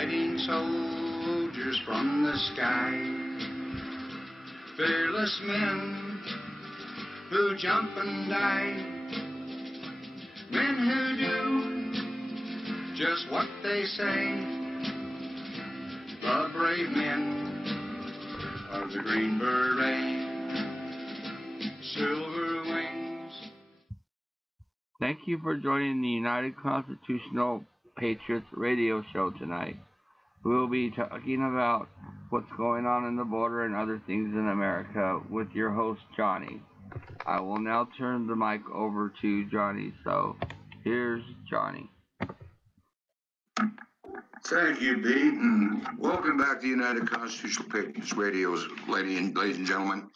fighting soldiers from the sky, fearless men who jump and die, men who do just what they say, the brave men of the Green Beret, silver wings. Thank you for joining the United Constitutional Patriots radio show tonight. We will be talking about what's going on in the border and other things in America with your host, Johnny. I will now turn the mic over to Johnny. So here's Johnny. Thank you, Pete, and welcome back to United Constitutional Patriots Radio, ladies and gentlemen.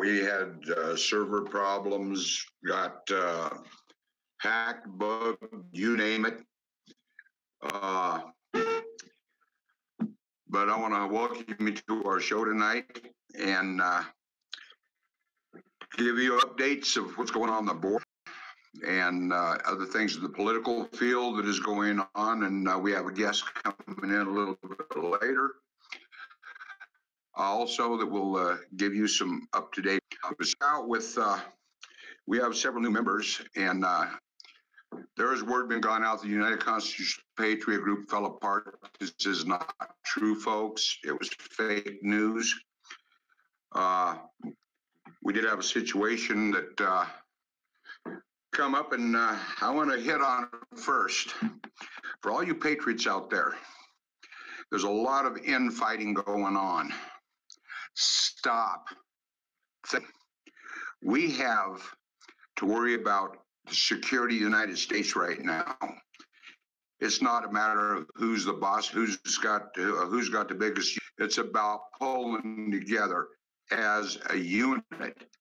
We had server problems, got hacked, bugged, you name it. But I want to welcome you to our show tonight and give you updates of what's going on the board and other things in the political field that is going on. And we have a guest coming in a little bit later. Also, that will give you some up-to-date. Out with, we have several new members, and there has word been gone out the United Constitutional Patriot Group fell apart. This is not true, folks. It was fake news. We did have a situation that come up, and I want to hit on it first. For all you patriots out there, there's a lot of infighting going on. Stop. We have to worry about the security of the United States right now. It's not a matter of who's the boss, who's got the biggest. It's about pulling together as a unit.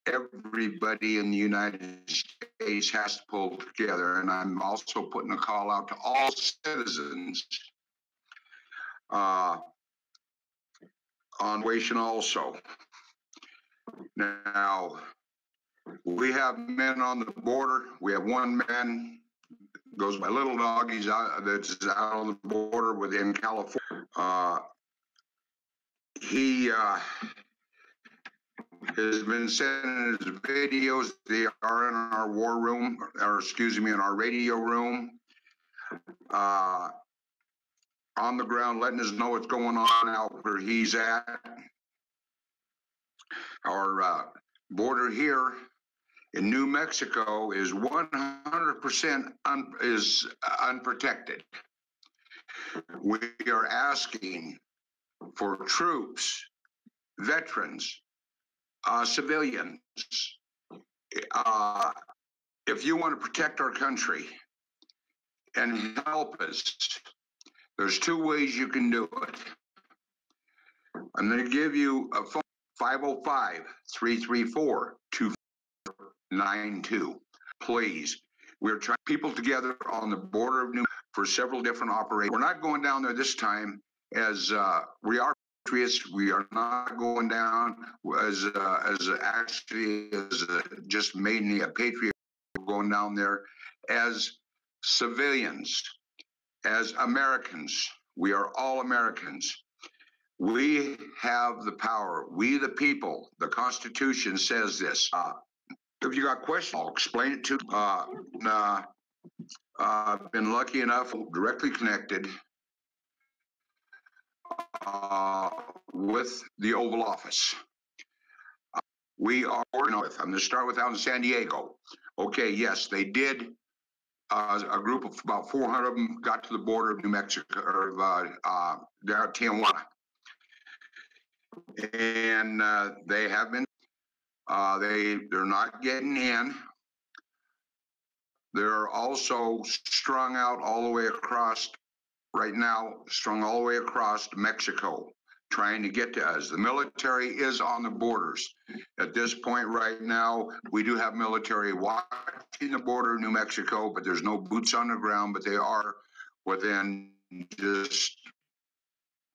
Everybody in the United States has to pull together, and I'm also putting a call out to all citizens on Wation also. Now, we have men on the border. We have one man, goes by Little Dog. He's out, that's out on the border within California. He has been sending his videos. They are in our war room, or excuse me, in our radio room. On the ground, letting us know what's going on out where he's at. Our border here in New Mexico is 100% unprotected. We are asking for troops, veterans, civilians. If you want to protect our country and help us, there's two ways you can do it. I'm going to give you a phone, 505-334-2492. Please, we're trying people together on the border of New for several different operations. We're not going down there this time as we are patriots. We are not going down as just mainly a patriot. We're going down there as civilians, as Americans. We are all Americans. We have the power. We, the people. The Constitution says this. If you got questions, I'll explain it to you. I've been lucky enough, directly connected with the Oval Office. We are working with, I'm going to start with out in San Diego. Okay, yes, they did. A group of about 400 of them got to the border of New Mexico, or down at Tijuana. And they have been, they're not getting in. They're also strung out all the way across, right now, strung all the way across Mexico, trying to get to us. The military is on the borders. At this point right now, we do have military watching the border of New Mexico, but there's no boots on the ground, but they are within just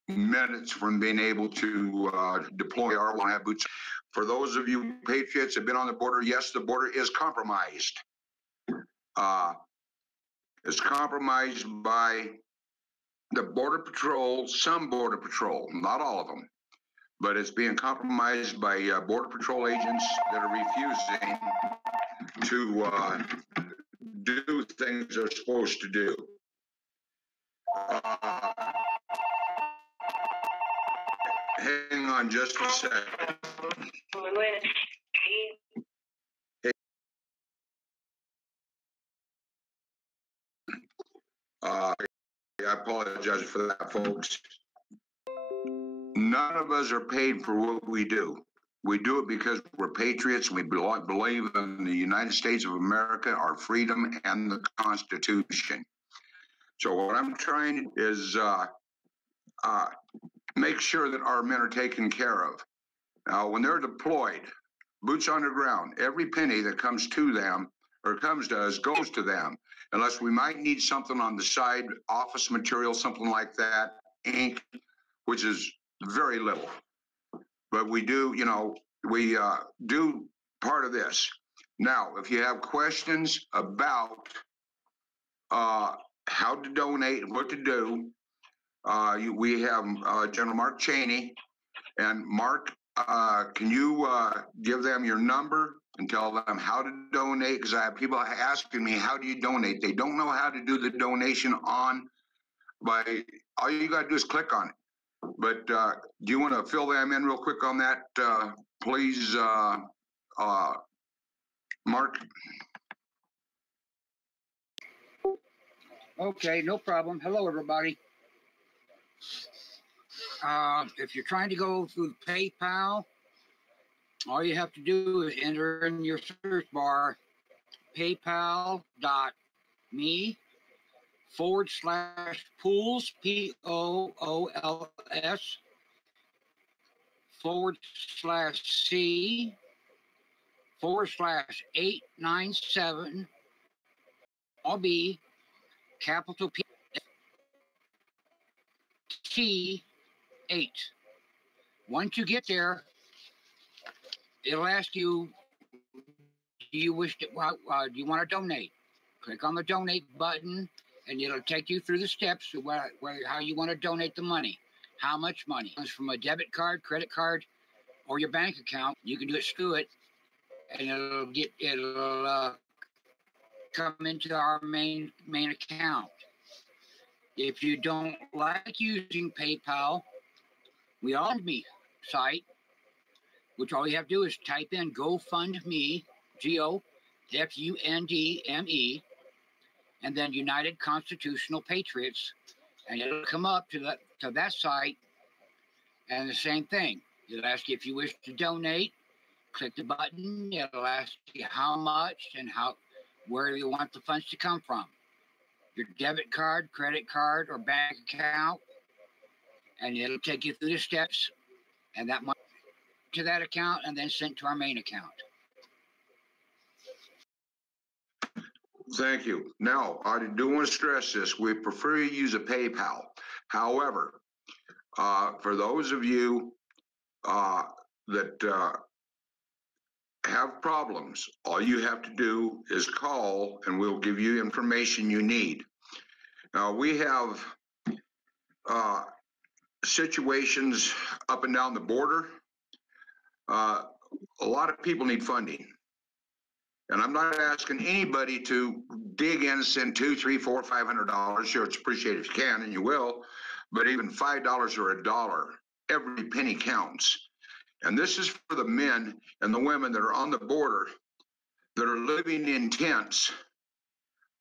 minutes from being able to deploy our one have boots. For those of you patriots that have been on the border, yes, the border is compromised. It's compromised by the Border Patrol, some Border Patrol, not all of them, but it's being compromised by Border Patrol agents that are refusing to do things they're supposed to do. Hang on just a second. I apologize for that, folks. None of us are paid for what we do. We do it because we're patriots. We believe in the United States of America, our freedom, and the Constitution. So what I'm trying is make sure that our men are taken care of. Now, when they're deployed, boots on the ground, every penny that comes to them or comes to us goes to them, unless we might need something on the side, office material, something like that, ink, which is very little. But we do, you know, we do part of this. Now, if you have questions about how to donate, what to do, we have General Mark Cheney. And Mark, can you give them your number and tell them how to donate? Because I have people asking me, how do you donate? They don't know how to do the donation all you got to do is click on it. But do you want to fill them in real quick on that, please, Mark? Okay, no problem. Hello, everybody. If you're trying to go through PayPal, all you have to do is enter in your search bar paypal.me/pools, POOLS/C/897 all B capital P T8. Once you get there, it'll ask you, do you wish to, do you want to donate? Click on the donate button, and it'll take you through the steps of how you want to donate the money. How much money? It's from a debit card, credit card, or your bank account. You can do it through it, and it'll come into our main account. If you don't like using PayPal, we all have me site, which all you have to do is type in GoFundMe, GoFundMe, and then United Constitutional Patriots, and it'll come up to that site, and the same thing. It'll ask you if you wish to donate. Click the button. It'll ask you how much and where you want the funds to come from. Your debit card, credit card, or bank account, and it'll take you through the steps, and that money to that account, and then sent to our main account. Thank you. Now, I do want to stress this. We prefer you use a PayPal. However, for those of you that have problems, all you have to do is call, and we'll give you information you need. Now, we have situations up and down the border. A lot of people need funding. And I'm not asking anybody to dig in and send $200, $300, $400, $500. Sure, it's appreciated if you can, and you will. But even $5 or $1, every penny counts. And this is for the men and the women that are on the border, that are living in tents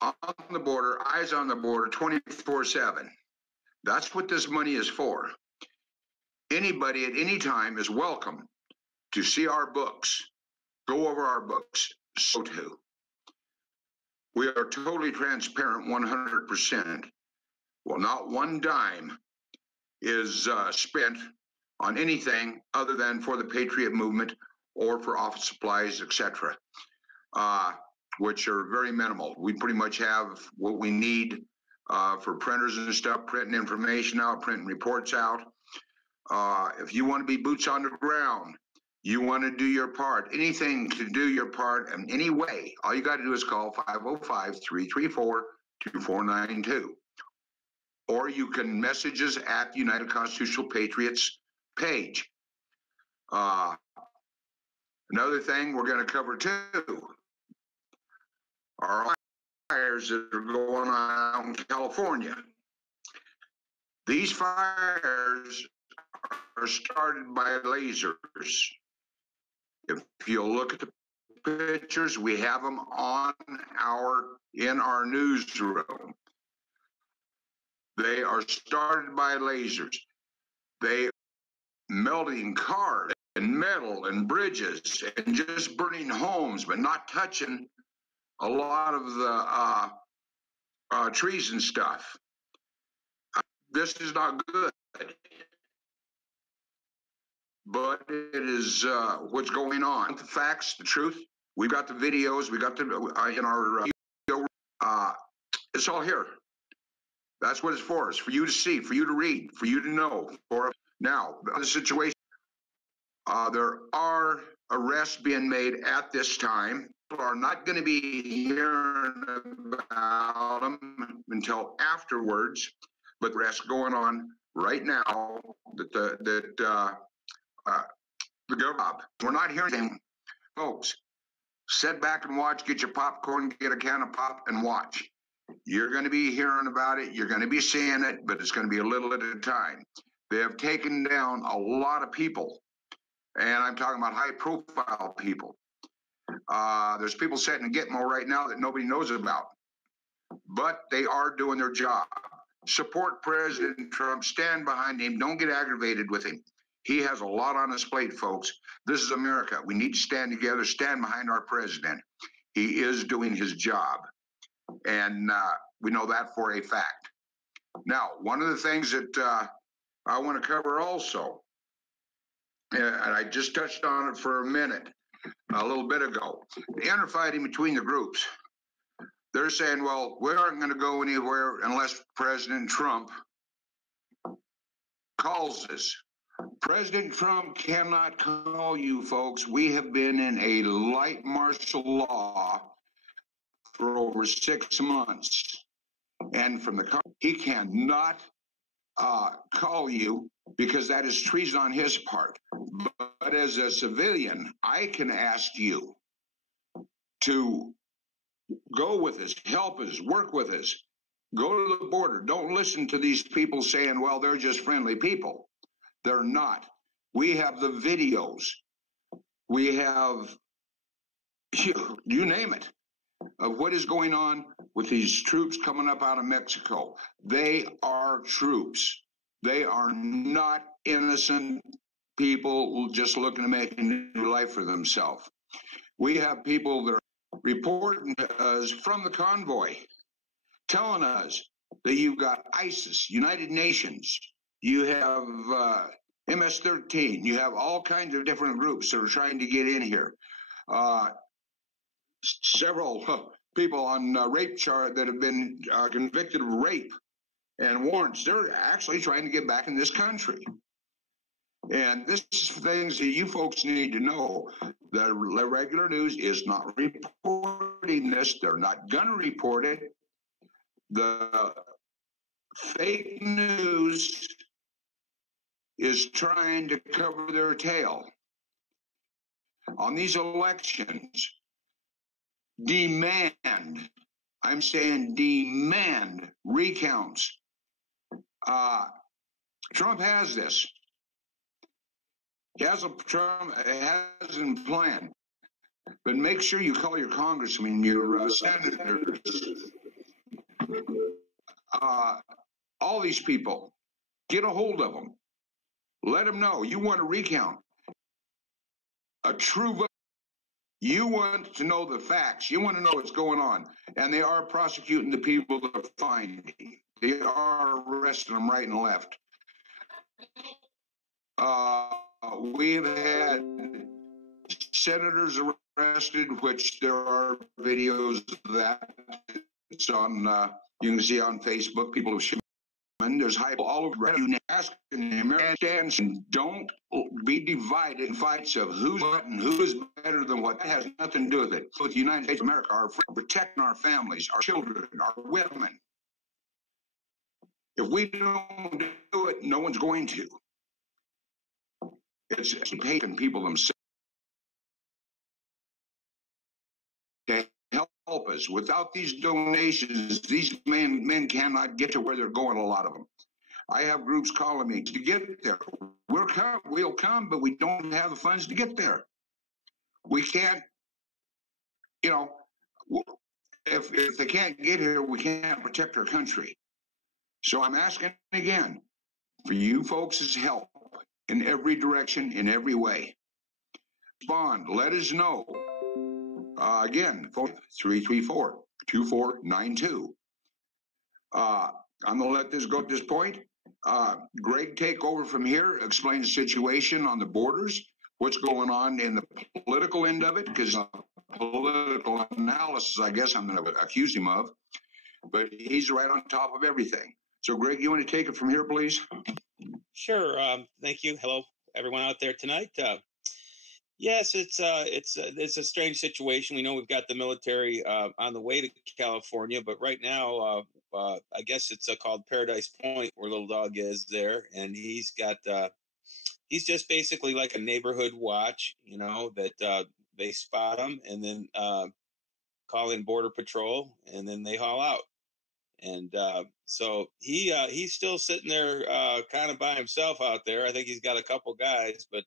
on the border, eyes on the border, 24/7. That's what this money is for. Anybody at any time is welcome to see our books, go over our books. So too. We are totally transparent, 100%. Well, not one dime is spent on anything other than for the Patriot movement or for office supplies, etc., which are very minimal. We pretty much have what we need for printers and stuff, printing information out, printing reports out. If you want to be boots on the ground, you want to do your part, anything to do your part in any way, all you got to do is call 505-334-2492. or you can message us at the United Constitutional Patriots page. Another thing we're going to cover too are fires that are going on out in California. These fires are started by lasers. If you look at the pictures, we have them in our newsroom. They are started by lasers. They are melting cars and metal and bridges and just burning homes, but not touching a lot of the trees and stuff. This is not good, but it is what's going on. The facts, the truth. We've got the videos. We got the in our it's all here. That's what it's for. It's for you to see, for you to read, for you to know. Now, the situation. There are arrests being made at this time. People are not going to be hearing about them until afterwards. But arrests going on right now that the government. We're not hearing anything, folks. Sit back and watch. Get your popcorn. Get a can of pop and watch. You're going to be hearing about it. You're going to be seeing it, but it's going to be a little at a time. They have taken down a lot of people, and I'm talking about high-profile people. There's people sitting in Gitmo right now that nobody knows about, but they are doing their job. Support President Trump. Stand behind him. Don't get aggravated with him. He has a lot on his plate, folks. This is America. We need to stand together, stand behind our president. He is doing his job, and we know that for a fact. Now, one of the things that I want to cover also, and I just touched on it for a minute, a little bit ago, the interfighting between the groups. They're saying, well, we aren't going to go anywhere unless President Trump calls us. President Trump cannot call you, folks. We have been in a light martial law for over 6 months. And from the he cannot call you because that is treason on his part. But as a civilian, I can ask you to go with us, help us, work with us, go to the border. Don't listen to these people saying, well, they're just friendly people. They're not. We have the videos. We have, you name it, of what is going on with these troops coming up out of Mexico. They are troops. They are not innocent people just looking to make a new life for themselves. We have people that are reporting to us from the convoy, telling us that you've got ISIS, United Nations, you have MS-13, you have all kinds of different groups that are trying to get in here. Several people on rape charge that have been convicted of rape and warrants, they're actually trying to get back in this country. And this is things that you folks need to know. The regular news is not reporting this. They're not going to report it. The fake news is trying to cover their tail. On these elections, demand, I'm saying demand recounts. Trump has this. He has a plan, but make sure you call your congressmen, your senators, all these people. Get a hold of them. Let them know you want to recount a true vote. You want to know the facts. You want to know what's going on, and they are prosecuting the people that are finding. They are arresting them right and left. We've had senators arrested, which there are videos of that. It's on, you can see on Facebook, people have shown. There's hype all over. You asking the Americans, don't be divided in fights of who's what and who is better than what. That has nothing to do with it. With the United States of America, our protecting our families, our children, our women. If we don't do it, no one's going to. It's paying people themselves to help us. Without these donations, these men cannot get to where they're going, a lot of them. I have groups calling me to get there. We'll come, but we don't have the funds to get there. We can't, you know, if they can't get here, we can't protect our country. So I'm asking again for you folks' help in every direction, in every way. Respond, let us know. Again, 334-2492. I'm going to let this go at this point. Greg, take over from here, explain the situation on the borders, what's going on in the political end of it, because political analysis, I guess I'm going to accuse him of, but he's right on top of everything. So, Greg, you want to take it from here, please? Sure. Thank you. Hello, everyone out there tonight. Yes, it's a strange situation. We know we've got the military on the way to California, but right now, I guess it's called Paradise Point, where Little Dog is there, and he's just basically like a neighborhood watch, you know, that they spot him and then call in Border Patrol, and then they haul out. And so he's still sitting there kind of by himself out there. I think he's got a couple guys, but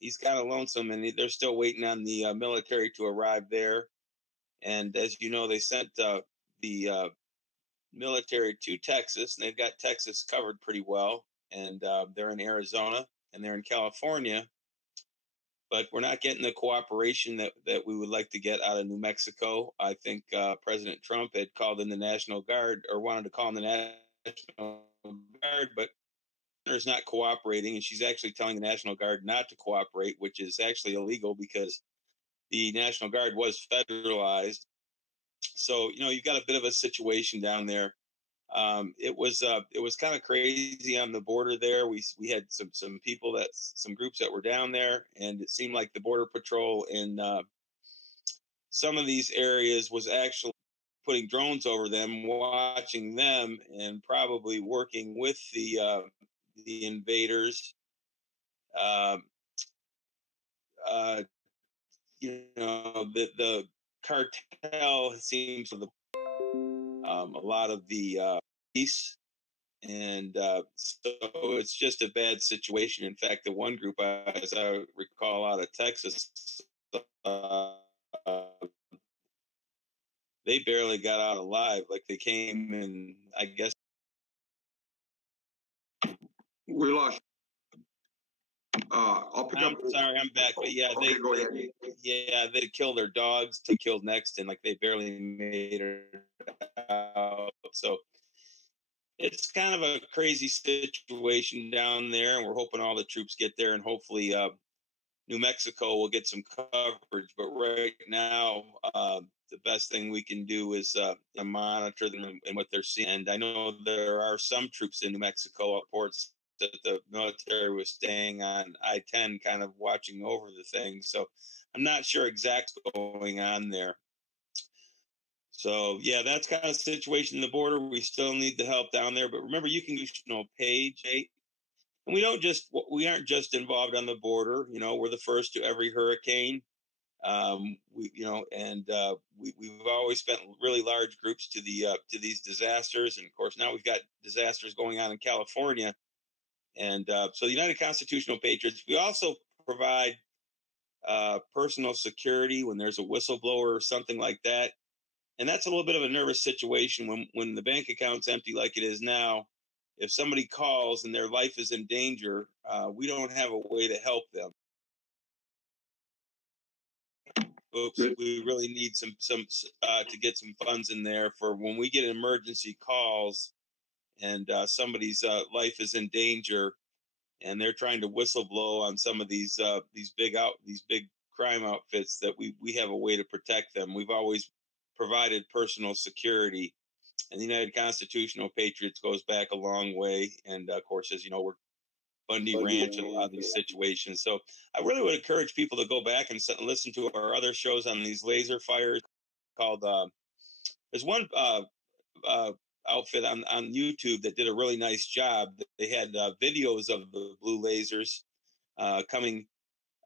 he's kind of lonesome, and they're still waiting on the military to arrive there. And as you know, they sent the military to Texas, and they've got Texas covered pretty well. And they're in Arizona, and they're in California. But we're not getting the cooperation that we would like to get out of New Mexico. I think President Trump had called in the National Guard, or wanted to call in the National Guard, but is not cooperating, and she's actually telling the National Guard not to cooperate, which is actually illegal because the National Guard was federalized. So, you know, you've got a bit of a situation down there. It was kind of crazy on the border there. We had some people some groups that were down there, and it seemed like the Border Patrol in some of these areas was actually putting drones over them, watching them, and probably working with the invaders. You know, the cartel seems to a lot of the peace, and so it's just a bad situation. In fact, the one group, as I recall, out of Texas, they barely got out alive. Like, they came, and I guess we lost. I'll pick up. Sorry, I'm back. But yeah, okay, go ahead. They killed their dogs to kill next, and like they barely made it out. So it's kind of a crazy situation down there, and we're hoping all the troops get there, and hopefully New Mexico will get some coverage. But right now, the best thing we can do is monitor them and what they're seeing. And I know there are some troops in New Mexico reports that the military was staying on I-10, kind of watching over the thing. So I'm not sure exactly what's going on there. So yeah, that's kind of the situation in the border. We still need the help down there, but remember, you can use page 8. And we aren't just involved on the border. You know, we're the first to every hurricane. We've always spent really large groups to these disasters, and of course now we've got disasters going on in California. And so the United Constitutional Patriots, we also provide personal security when there's a whistleblower or something like that. And that's a little bit of a nervous situation when the bank account's empty like it is now. If somebody calls and their life is in danger, we don't have a way to help them. Oops, we really need some to get some funds in there for when we get emergency calls and somebody's life is in danger, and they're trying to whistleblow on some of these big crime outfits, that we have a way to protect them. We've always provided personal security, and the United Constitutional Patriots goes back a long way. And of course, as you know, we're Bundy Ranch in a lot of these situations. So I really would encourage people to go back and listen to our other shows on these laser fires called, there's one, outfit on YouTube that did a really nice job. They had videos of the blue lasers coming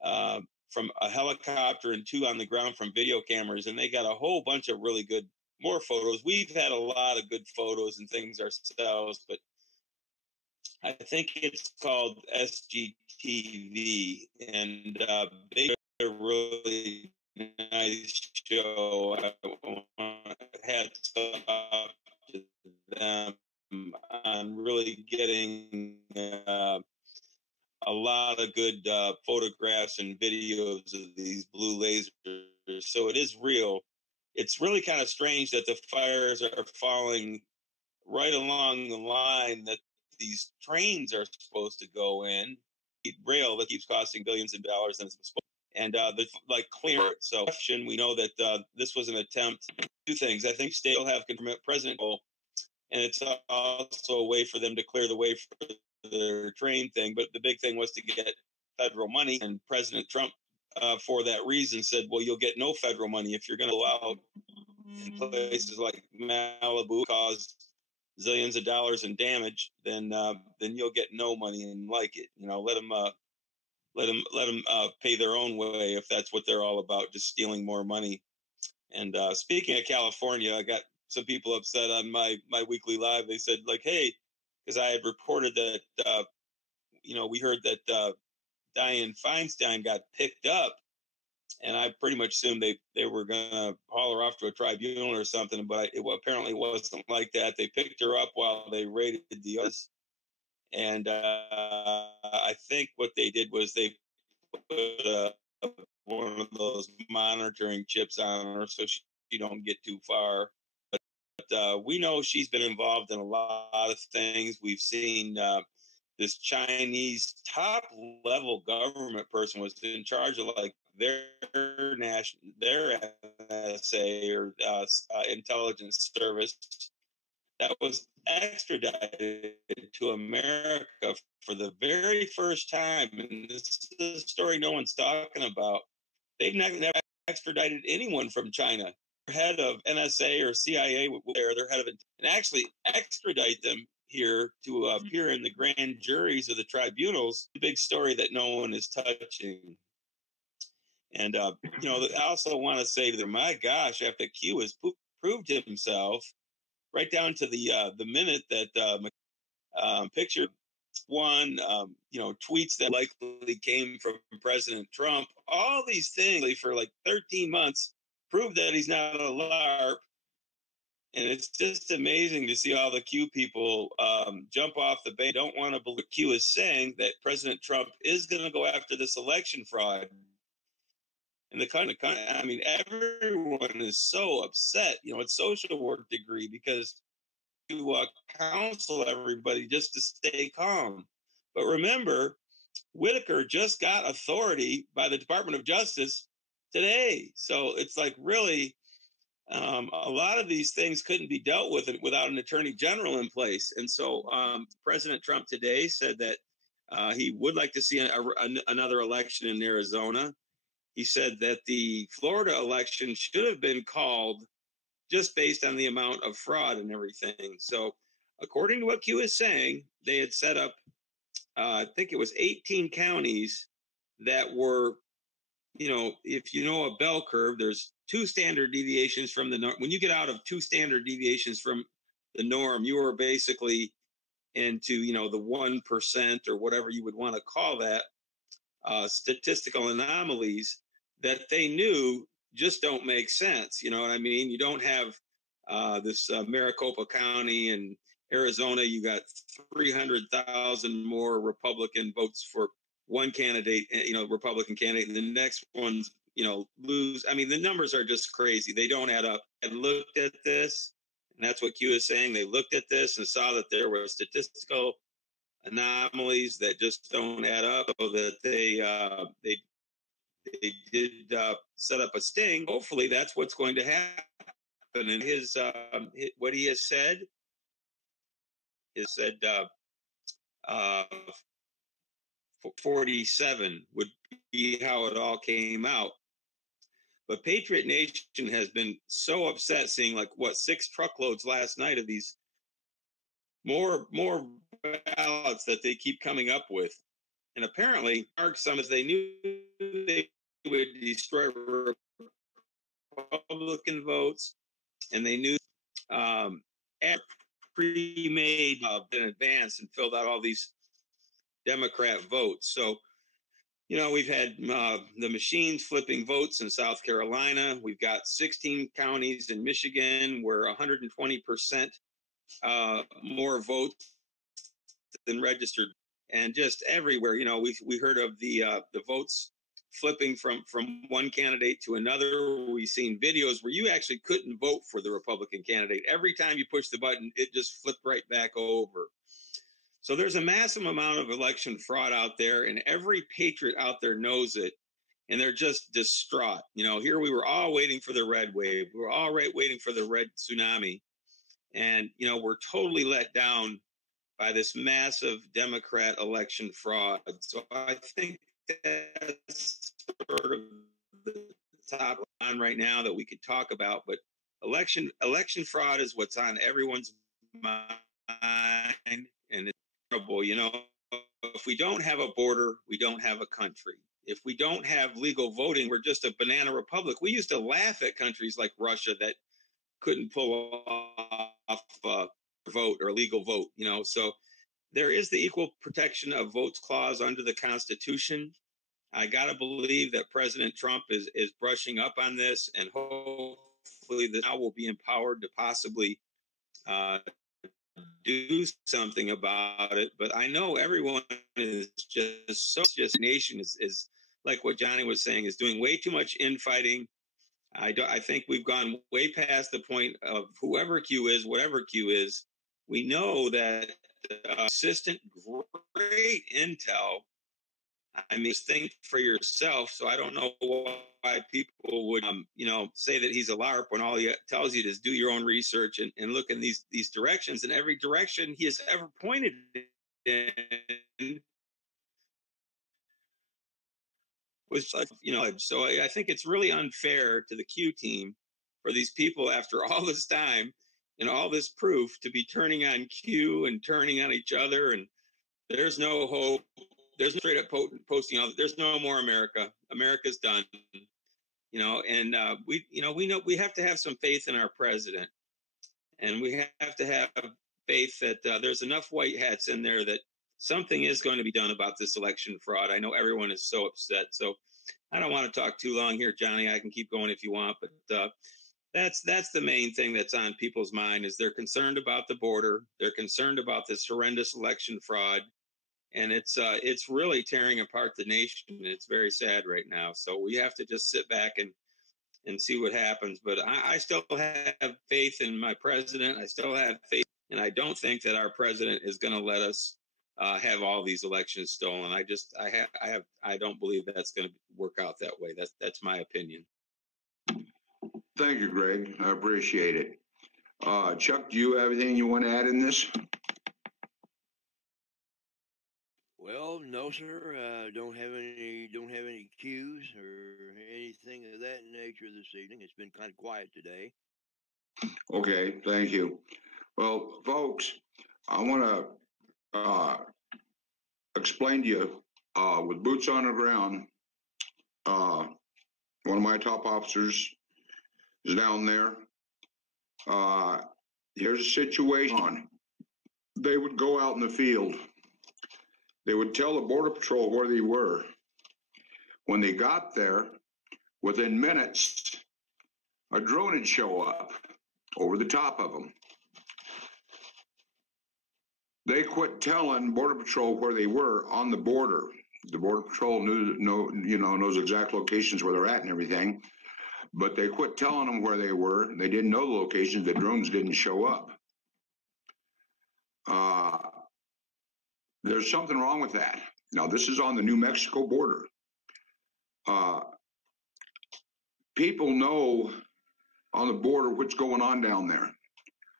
from a helicopter and 2 on the ground from video cameras, and they got a whole bunch of really good more photos. We've had a lot of good photos and things ourselves, but I think it's called SGTV, and they did a really nice show. Hats off to them on really getting a lot of good photographs and videos of these blue lasers. So it is real. It's really kind of strange that the fires are falling right along the line that these trains are supposed to go in. Rail that keeps costing billions of dollars and it's supposed and clear it. So we know that this was an attempt to do things. I think still have President Bull, and it's also a way for them to clear the way for their train thing. But the big thing was to get federal money, and President Trump, for that reason, said, well, you'll get no federal money if you're going to go out in places like Malibu, cause zillions of dollars in damage, then you'll get no money and like it. Let them pay their own way if that's what they're all about, just stealing more money. And speaking of California, I got some people upset on my weekly live. They said, like, hey, because I had reported that, we heard that Dianne Feinstein got picked up, and I pretty much assumed they were going to haul her off to a tribunal or something, but it apparently wasn't like that. They picked her up while they raided the US. And I think what they did was they put one of those monitoring chips on her so she don't get too far. But we know she's been involved in a lot of things. We've seen this Chinese top-level government person was in charge of like their NSA or intelligence service that was extradited to America for the very first time. And this is a story no one's talking about. They've never extradited anyone from China. Their head of NSA or CIA, their head of it, and actually extradite them here to appear in the grand juries of the tribunals. A big story that no one is touching. And, I also want to say to them, my gosh, after Q has proved himself, right down to the minute that picture one, tweets that likely came from President Trump, all these things for like 13 months prove that he's not a LARP. And it's just amazing to see all the Q people jump off the bait. Don't want to believe Q is saying that President Trump is going to go after this election fraud. And everyone is so upset, at social work degree, because to counsel everybody just to stay calm. But remember, Whitaker just got authority by the Department of Justice today. So it's like really a lot of these things couldn't be dealt with without an attorney general in place. And so President Trump today said that he would like to see another election in Arizona. He said that the Florida election should have been called just based on the amount of fraud and everything. So according to what Q is saying, they had set up, I think it was 18 counties that were, if you know a bell curve, there's 2 standard deviations from the norm. When you get out of 2 standard deviations from the norm, you are basically into, the 1% or whatever you would want to call that, statistical anomalies that they knew just don't make sense. You know what I mean? You don't have this Maricopa County in Arizona. You got 300,000 more Republican votes for one candidate, Republican candidate, and the next one's, lose. I mean, the numbers are just crazy. They don't add up. I looked at this, and that's what Q is saying. They looked at this and saw that there were statistical anomalies that just don't add up, so that they did set up a sting. Hopefully that's what's going to happen. And what he has said is 47 would be how it all came out. But Patriot Nation has been so upset seeing 6 truckloads last night of these more ballots that they keep coming up with. And apparently, some as they knew they would destroy Republican votes, and they knew pre-made in advance and filled out all these Democrat votes. So, you know, we've had the machines flipping votes in South Carolina. We've got 16 counties in Michigan where 120% more votes than registered, and just everywhere. You know, we heard of the votes flipping from one candidate to another. We've seen videos where you actually couldn't vote for the Republican candidate. Every time you push the button, it just flipped right back over. So there's a massive amount of election fraud out there, and every patriot out there knows it, and they're just distraught. You know, here we were all waiting for the red wave. We were all waiting for the red tsunami, and, you know, we're totally let down by this massive Democrat election fraud. So I think that's sort of the top on right now that we could talk about. But election fraud is what's on everyone's mind, and it's terrible. You know, if we don't have a border, we don't have a country. If we don't have legal voting, we're just a banana republic. We used to laugh at countries like Russia that couldn't pull off a vote or a legal vote, you know. So there is the equal protection of votes clause under the Constitution. I got to believe that President Trump is brushing up on this, and hopefully now will be empowered to possibly do something about it. But I know everyone is just nation is like what Johnny was saying, is doing way too much infighting. I think we've gone way past the point of whoever Q is, whatever Q is. We know that consistent, great intel. I mean, think for yourself. So I don't know why people would, you know, say that he's a LARP when all he tells you is do your own research and look in these directions. And every direction he has ever pointed in was, you know, so I think it's really unfair to the Q team for these people after all this time and all this proof to be turning on Q and turning on each other. And there's no hope. There's no straight up posting. There's no more America. America's done. You know, and we know we have to have some faith in our president, and we have to have faith that there's enough white hats in there that something is going to be done about this election fraud. I know everyone is so upset. So I don't want to talk too long here, Johnny. I can keep going if you want, but that's the main thing that's on people's mind, is they're concerned about the border. They're concerned about this horrendous election fraud. And it's really tearing apart the nation. It's very sad right now. So we have to just sit back and see what happens. But I still have faith in my president. I still have faith, and I don't think that our president is going to let us have all these elections stolen. I don't believe that's going to work out that way. That's my opinion. Thank you, Greg. I appreciate it. Chuck, do you have anything you want to add in this? Well, no, sir. Don't have any cues or anything of that nature this evening. It's been kind of quiet today. Okay, thank you. Well, folks, I want to explain to you with boots on the ground. One of my top officers is down there. Here's a situation. They would go out in the field. They would tell the Border Patrol where they were. When they got there, within minutes, a drone would show up over the top of them. They quit telling Border Patrol where they were on the border. The Border Patrol knows exact locations where they're at and everything, but they quit telling them where they were. They didn't know the locations. The drones didn't show up. There's something wrong with that. Now, this is on the New Mexico border. People know on the border what's going on down there.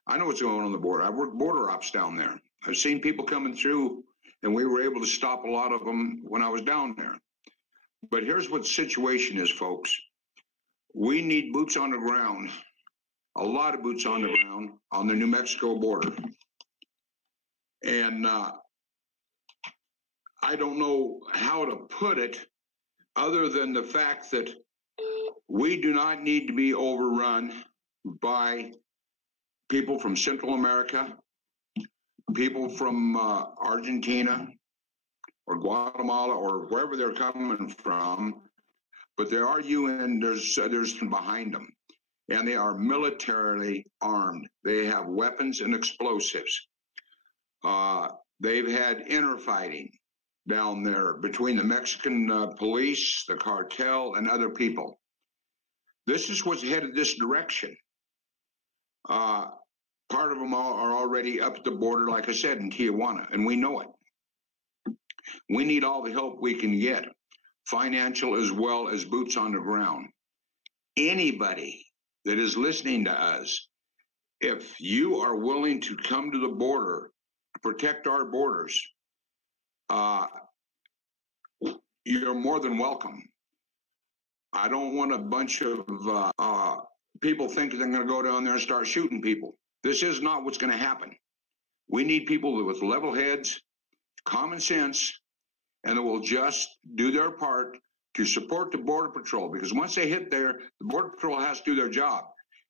I know what's going on the border. I've worked border ops down there. I've seen people coming through, and we were able to stop a lot of them when I was down there. But here's what the situation is, folks. We need boots on the ground, a lot of boots on the ground on the New Mexico border. And I don't know how to put it other than the fact that we do not need to be overrun by people from Central America, people from Argentina or Guatemala or wherever they're coming from, but there are UN, there's behind them, and they are militarily armed. They have weapons and explosives. They've had interfighting down there between the Mexican police, the cartel, and other people. This is what's headed this direction. Part of them are already up at the border, like I said, in Tijuana, and we know it. We need all the help we can get, financial as well as boots on the ground. Anybody that is listening to us, if you are willing to come to the border to protect our borders, you're more than welcome. I don't want a bunch of people thinking they're going to go down there and start shooting people. This is not what's going to happen. We need people with level heads, common sense, and that will just do their part to support the Border Patrol, because once they hit there, the Border Patrol has to do their job.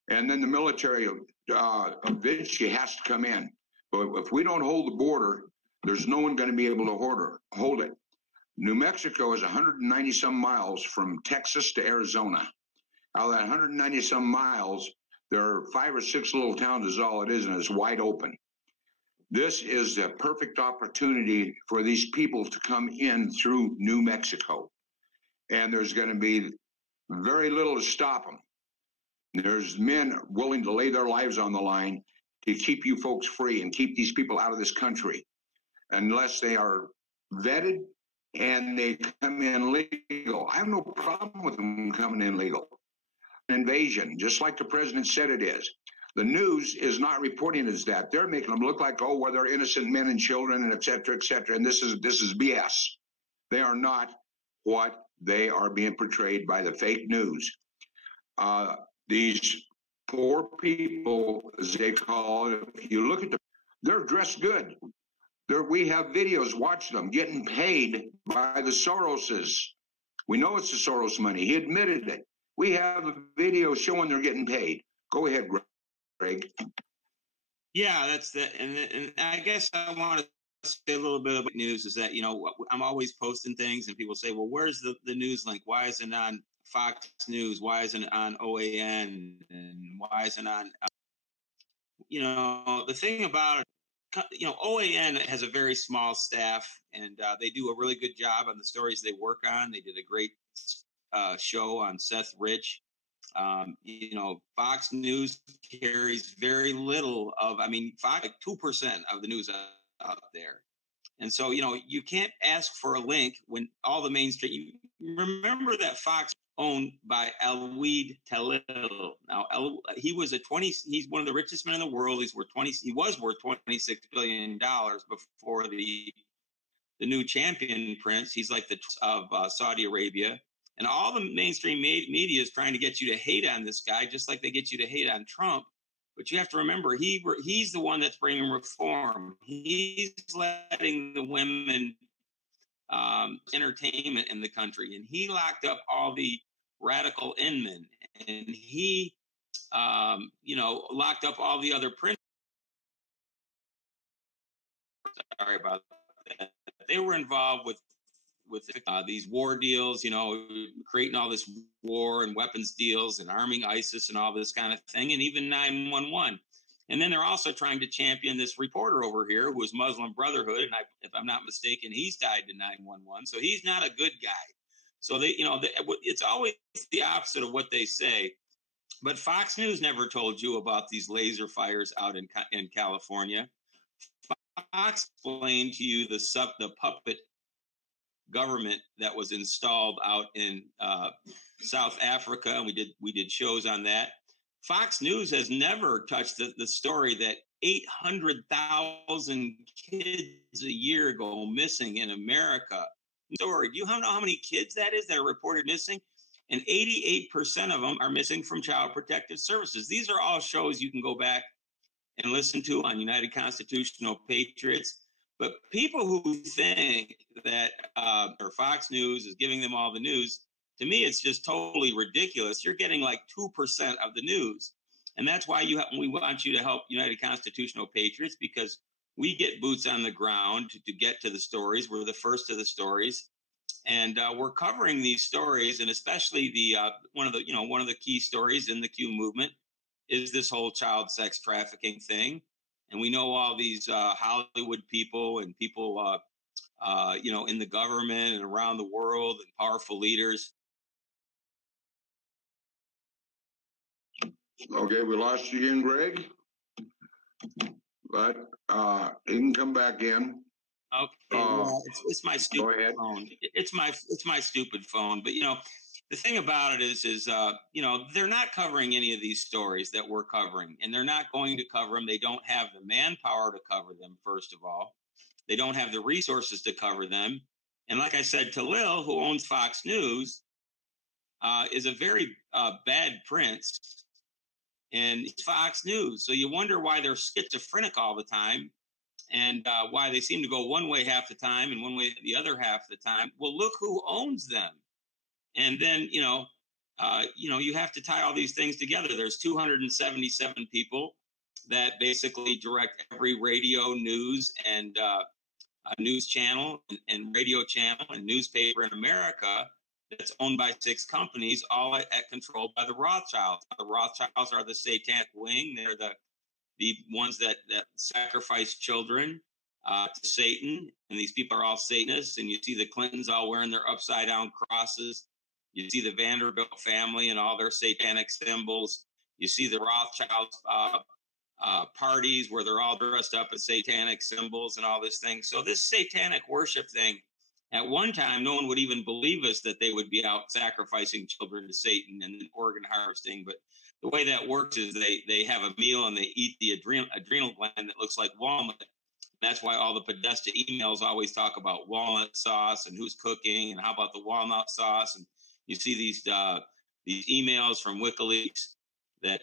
And then the military eventually has to come in. But if we don't hold the border, there's no one going to be able to hold it. New Mexico is 190 some miles from Texas to Arizona. Out of that 190 some miles, there are 5 or 6 little towns is all it is, and it's wide open. This is a perfect opportunity for these people to come in through New Mexico. And there's going to be very little to stop them. There's men willing to lay their lives on the line to keep you folks free and keep these people out of this country, unless they are vetted and they come in legal. I have no problem with them coming in legal. Invasion, just like the president said it is. The news is not reporting as that. They're making them look like, oh, well, they're innocent men and children, and et cetera, et cetera. And this is BS. They are not what they are being portrayed by the fake news. These poor people, as they call it, if you look at them, they're dressed good. We have videos, watch them, getting paid by the Soroses. We know it's the Soros money. He admitted it. We have a video showing they're getting paid. Go ahead, Greg. Yeah, that's the, and I guess I want to say a little bit about news is that, you know, I'm always posting things and people say, well, where's the news link? Why isn't it on Fox News? Why isn't it on OAN? And why isn't it on, you know, the thing about it, you know, OAN has a very small staff, and they do a really good job on the stories they work on. They did a great show on Seth Rich. You know, Fox News carries very little of, I mean, like 2% of the news out there. And so, you know, you can't ask for a link when all the mainstream, you remember that Fox owned by Alwid Talil. Now, he was he's one of the richest men in the world. He was worth $26 billion before the new champion prince. He's like the of Saudi Arabia. And all the mainstream media is trying to get you to hate on this guy, just like they get you to hate on Trump. But you have to remember, he's the one that's bringing reform. He's letting the women entertainment in the country, and he locked up all the radical inmen, and he, you know, locked up all the other printers. Sorry about that. They were involved with these war deals, you know, creating all this war and weapons deals and arming ISIS and all this kind of thing, and even 911. And then they're also trying to champion this reporter over here who is Muslim Brotherhood, and if I'm not mistaken, he's tied to 911, so he's not a good guy. So they, you know, it's always the opposite of what they say. But Fox News never told you about these laser fires out in California. Fox explained to you the puppet government that was installed out in South Africa, and we did shows on that. Fox News has never touched the story that 800,000 kids a year go missing in America. Story. Do you know how many kids that is that are reported missing? And 88% of them are missing from Child Protective Services. These are all shows you can go back and listen to on United Constitutional Patriots. But people who think that, or Fox News is giving them all the news, to me, it's just totally ridiculous. You're getting like 2% of the news. And that's why we want you to help United Constitutional Patriots, because we get boots on the ground to get to the stories. We're the first to the stories. And we're covering these stories, and especially the one of the key stories in the Q movement is this whole child sex trafficking thing. And we know all these Hollywood people and people, in the government and around the world, and powerful leaders. Okay, we lost you again, Greg. But you can come back in. Okay, it's my stupid phone. It's my stupid phone. But the thing about it is they're not covering any of these stories that we're covering, and they're not going to cover them. They don't have the manpower to cover them. First of all, they don't have the resources to cover them. And like I said, Talil, who owns Fox News, is a very bad prince, and it's Fox News. So you wonder why they're schizophrenic all the time. And why they seem to go one way half the time and one way the other half the time. Well, look who owns them. And then, you have to tie all these things together. There's 277 people that basically direct every radio, news, and news channel and radio channel and newspaper in America that's owned by 6 companies, all controlled by the Rothschilds. The Rothschilds are the satanic wing. They're the ones that sacrifice children to Satan, and these people are all Satanists. And you see the Clintons all wearing their upside down crosses. You see the Vanderbilt family and all their satanic symbols. You see the Rothschilds parties where they're all dressed up as satanic symbols and all this thing. So this satanic worship thing, at one time, no one would even believe us that they would be out sacrificing children to Satan and then organ harvesting. But the way that works is they have a meal and they eat the adrenal gland that looks like walnut. That's why all the Podesta emails always talk about walnut sauce and who's cooking and how about the walnut sauce. And you see these emails from WikiLeaks that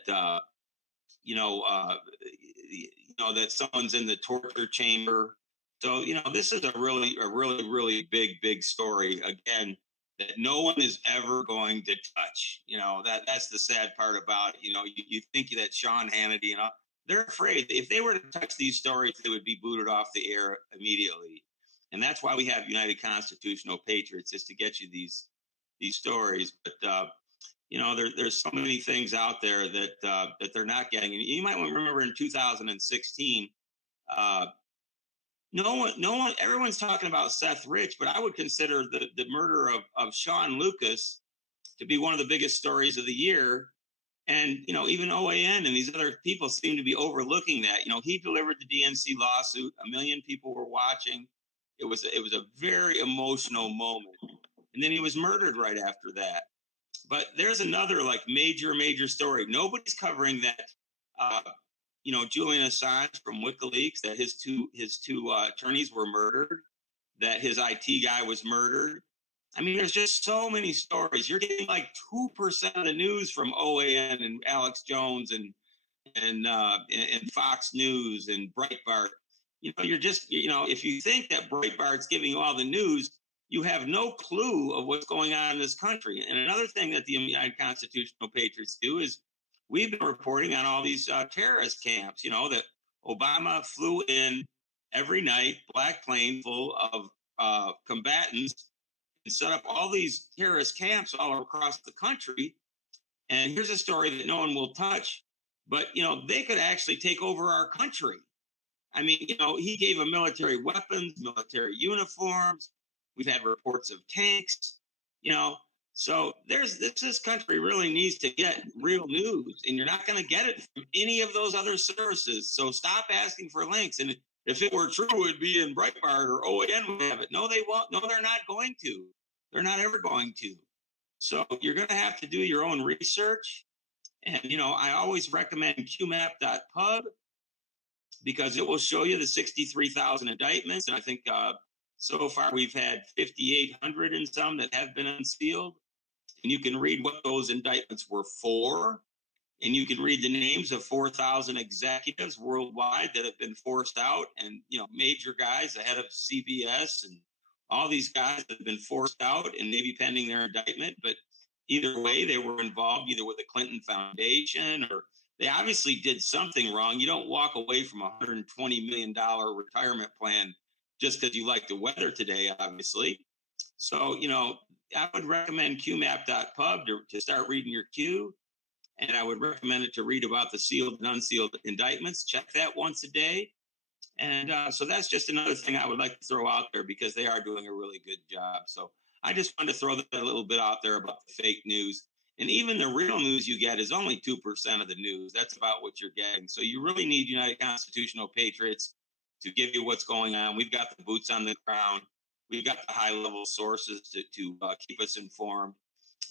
that someone's in the torture chamber. So this is a really big story again that no one is ever going to touch. That's the sad part about it. You think that Sean Hannity and all, they're afraid if they were to touch these stories, they would be booted off the air immediately. And that's why we have United Constitutional Patriots, is to get you these stories. But there's so many things out there that they're not getting. And you might remember in 2016. No one, everyone's talking about Seth Rich, but I would consider the murder of Sean Lucas to be one of the biggest stories of the year. And, even OAN and these other people seem to be overlooking that. He delivered the DNC lawsuit. 1 million people were watching. It was a very emotional moment. And then he was murdered right after that. But there's another major story. Nobody's covering that. Julian Assange from WikiLeaks, that his two attorneys were murdered, that his IT guy was murdered. I mean, there's just so many stories. You're getting like 2% of the news from OAN and Alex Jones and Fox News and Breitbart. You're just, if you think that Breitbart's giving you all the news, you have no clue of what's going on in this country. And another thing that the United Constitutional Patriots do is we've been reporting on all these terrorist camps, that Obama flew in every night, black plane full of combatants, and set up all these terrorist camps all across the country. And here's a story that no one will touch, but, they could actually take over our country. I mean, he gave them military weapons, military uniforms. We've had reports of tanks, So this country really needs to get real news, and you're not going to get it from any of those other services. So stop asking for links. And if it were true, it would be in Breitbart or OAN would have it. No, they won't. No, they're not going to. They're not ever going to. So you're going to have to do your own research. And, I always recommend qmap.pub because it will show you the 63,000 indictments. And I think so far we've had 5,800 and some that have been unsealed. And you can read what those indictments were for. and you can read the names of 4,000 executives worldwide that have been forced out, and major guys, the head of CBS, and all these guys have been forced out and maybe pending their indictment. But either way, they were involved either with the Clinton Foundation, or they obviously did something wrong. You don't walk away from a $120 million retirement plan just because you like the weather today, obviously. So, I would recommend qmap.pub to start reading your Q. And I would recommend it to read about the sealed and unsealed indictments. Check that once a day. And so that's just another thing I would like to throw out there, because they are doing a really good job. So I just wanted to throw that a little bit out there about the fake news. And even the real news you get is only 2% of the news. That's about what you're getting. So you really need United Constitutional Patriots to give you what's going on. We've got the boots on the ground. We've got the high-level sources to keep us informed.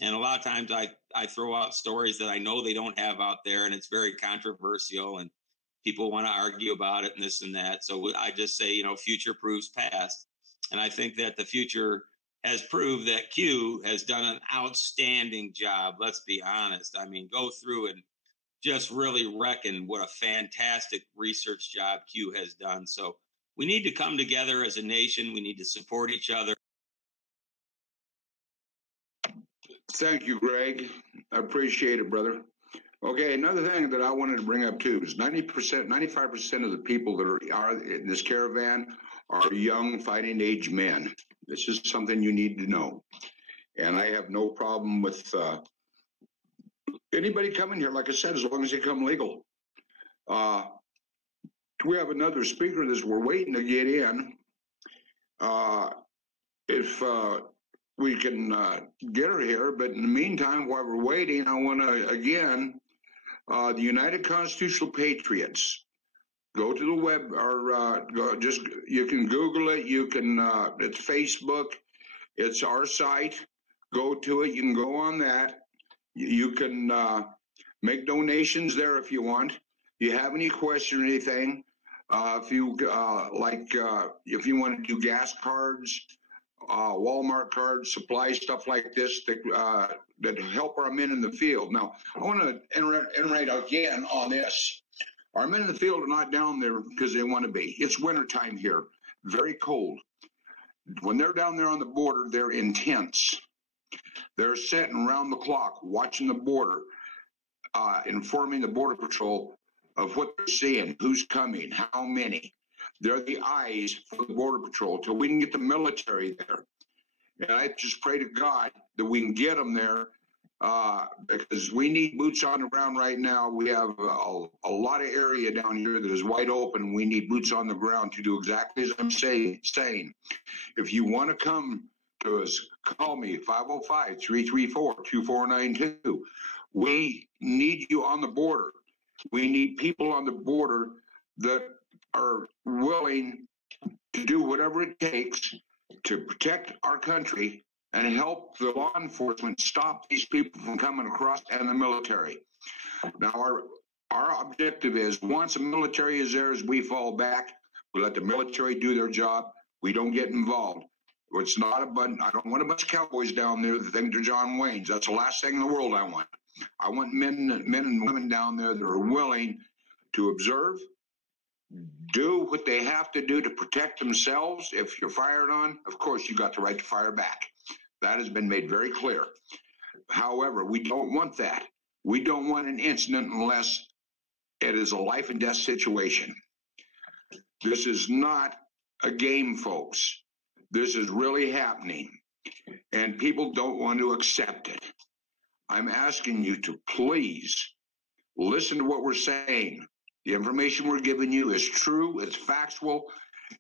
And a lot of times I throw out stories that I know they don't have out there, and it's very controversial, and people want to argue about it and this and that. So I just say, future proves past. And I think that the future has proved that Q has done an outstanding job. Let's be honest. I mean, go through and just really reckon what a fantastic research job Q has done. So we need to come together as a nation. We need to support each other. Thank you, Greg. I appreciate it, brother. Okay, another thing that I wanted to bring up too is 95% of the people that are in this caravan are young fighting age men. This is something you need to know. And I have no problem with anybody coming here, like I said, as long as they come legal. We have another speaker that we're waiting to get in. If we can get her here, but in the meantime, while we're waiting, I want to again, the United Constitutional Patriots. Go to the web, or you can Google it. You can it's Facebook. It's our site. Go to it. You can go on that. You can make donations there if you want. If you have any question or anything, if you if you want to do gas cards, Walmart cards, supply stuff like this that help our men in the field. Now, I want to iterate again on this. Our men in the field are not down there because they want to be. It's wintertime here, very cold. When they're down there on the border, they're intense. They're sitting around the clock watching the border, informing the Border Patrol of what they're seeing, who's coming, how many. They're the eyes for the Border Patrol till we can get the military there. And I just pray to God that we can get them there because we need boots on the ground right now. We have a lot of area down here that is wide open. We need boots on the ground to do exactly as I'm saying. If you want to come to us, call me, 505-334-2492. We need you on the border. We need people on the border that are willing to do whatever it takes to protect our country and help the law enforcement stop these people from coming across, and the military. Now, our objective is, once the military is there, as we fall back, we let the military do their job. We don't get involved. It's not I don't want a bunch of cowboys down there that think they're John Waynes. That's the last thing in the world I want. I want men and women down there that are willing to observe, do what they have to do to protect themselves. If you're fired on, of course, you got the right to fire back. That has been made very clear. However, we don't want that. We don't want an incident unless it is a life and death situation. This is not a game, folks. This is really happening, and people don't want to accept it. I'm asking you to please listen to what we're saying. The information we're giving you is true, it's factual,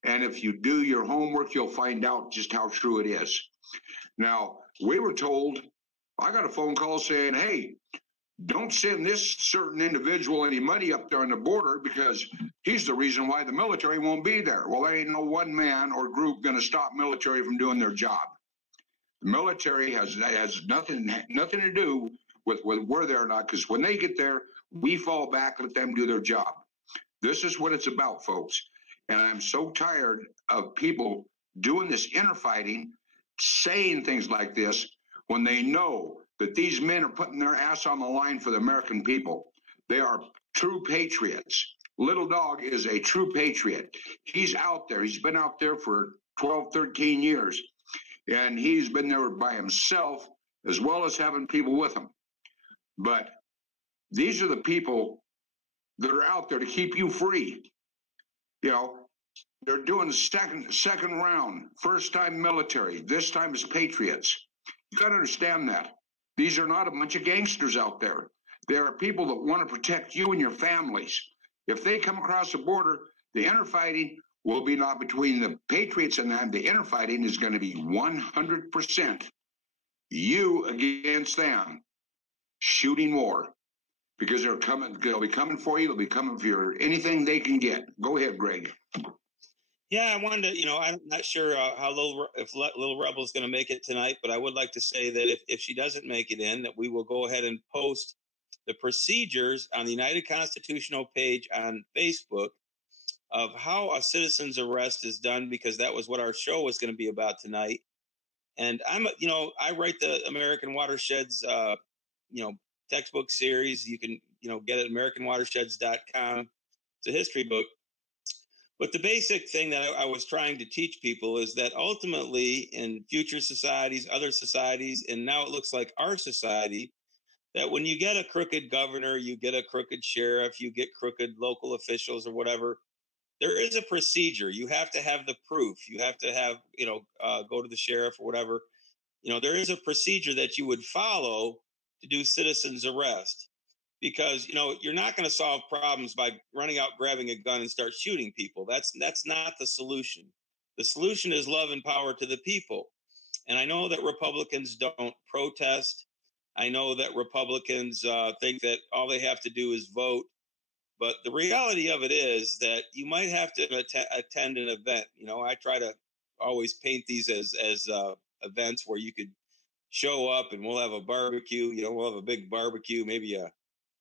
and if you do your homework, you'll find out just how true it is. Now, we were told, I got a phone call saying, hey, don't send this certain individual any money up there on the border because he's the reason why the military won't be there. Well, there ain't no one man or group going to stop military from doing their job. The military has nothing to do with where they're not, because when they get there, we fall back and let them do their job. This is what it's about, folks. And I'm so tired of people doing this infighting, saying things like this when they know that these men are putting their ass on the line for the American people. They are true patriots. Little Dog is a true patriot. He's out there. He's been out there for 12, 13 years, and he's been there by himself as well as having people with him. But these are the people that are out there to keep you free. You know, they're doing second round, first time military. This time is patriots. You got to understand that. These are not a bunch of gangsters out there. There are people that want to protect you and your families. If they come across the border, the interfighting will be not between the patriots and them. The interfighting is going to be 100% you against them, shooting war, because they're coming. They'll be coming for you. They'll be coming for your anything they can get. Go ahead, Greg. Yeah, I wanted to, I'm not sure how Little Rebel is going to make it tonight, but I would like to say that if she doesn't make it in, that we will go ahead and post the procedures on the United Constitutional page on Facebook of how a citizen's arrest is done, because that was what our show was going to be about tonight. And I write the American Watersheds, textbook series. You can, get it at AmericanWatersheds.com. It's a history book. But the basic thing that I was trying to teach people is that ultimately in future societies, other societies, and now it looks like our society, that when you get a crooked governor, you get a crooked sheriff, you get crooked local officials or whatever, there is a procedure. You have to have the proof. You have to have, go to the sheriff or whatever. There is a procedure that you would follow to do citizen's arrest. Because, you're not going to solve problems by running out, grabbing a gun and start shooting people. That's not the solution. The solution is love and power to the people. And I know that Republicans don't protest. I know that Republicans think that all they have to do is vote. But the reality of it is that you might have to attend an event. I try to always paint these as events where you could show up and we'll have a barbecue. We'll have a big barbecue, maybe a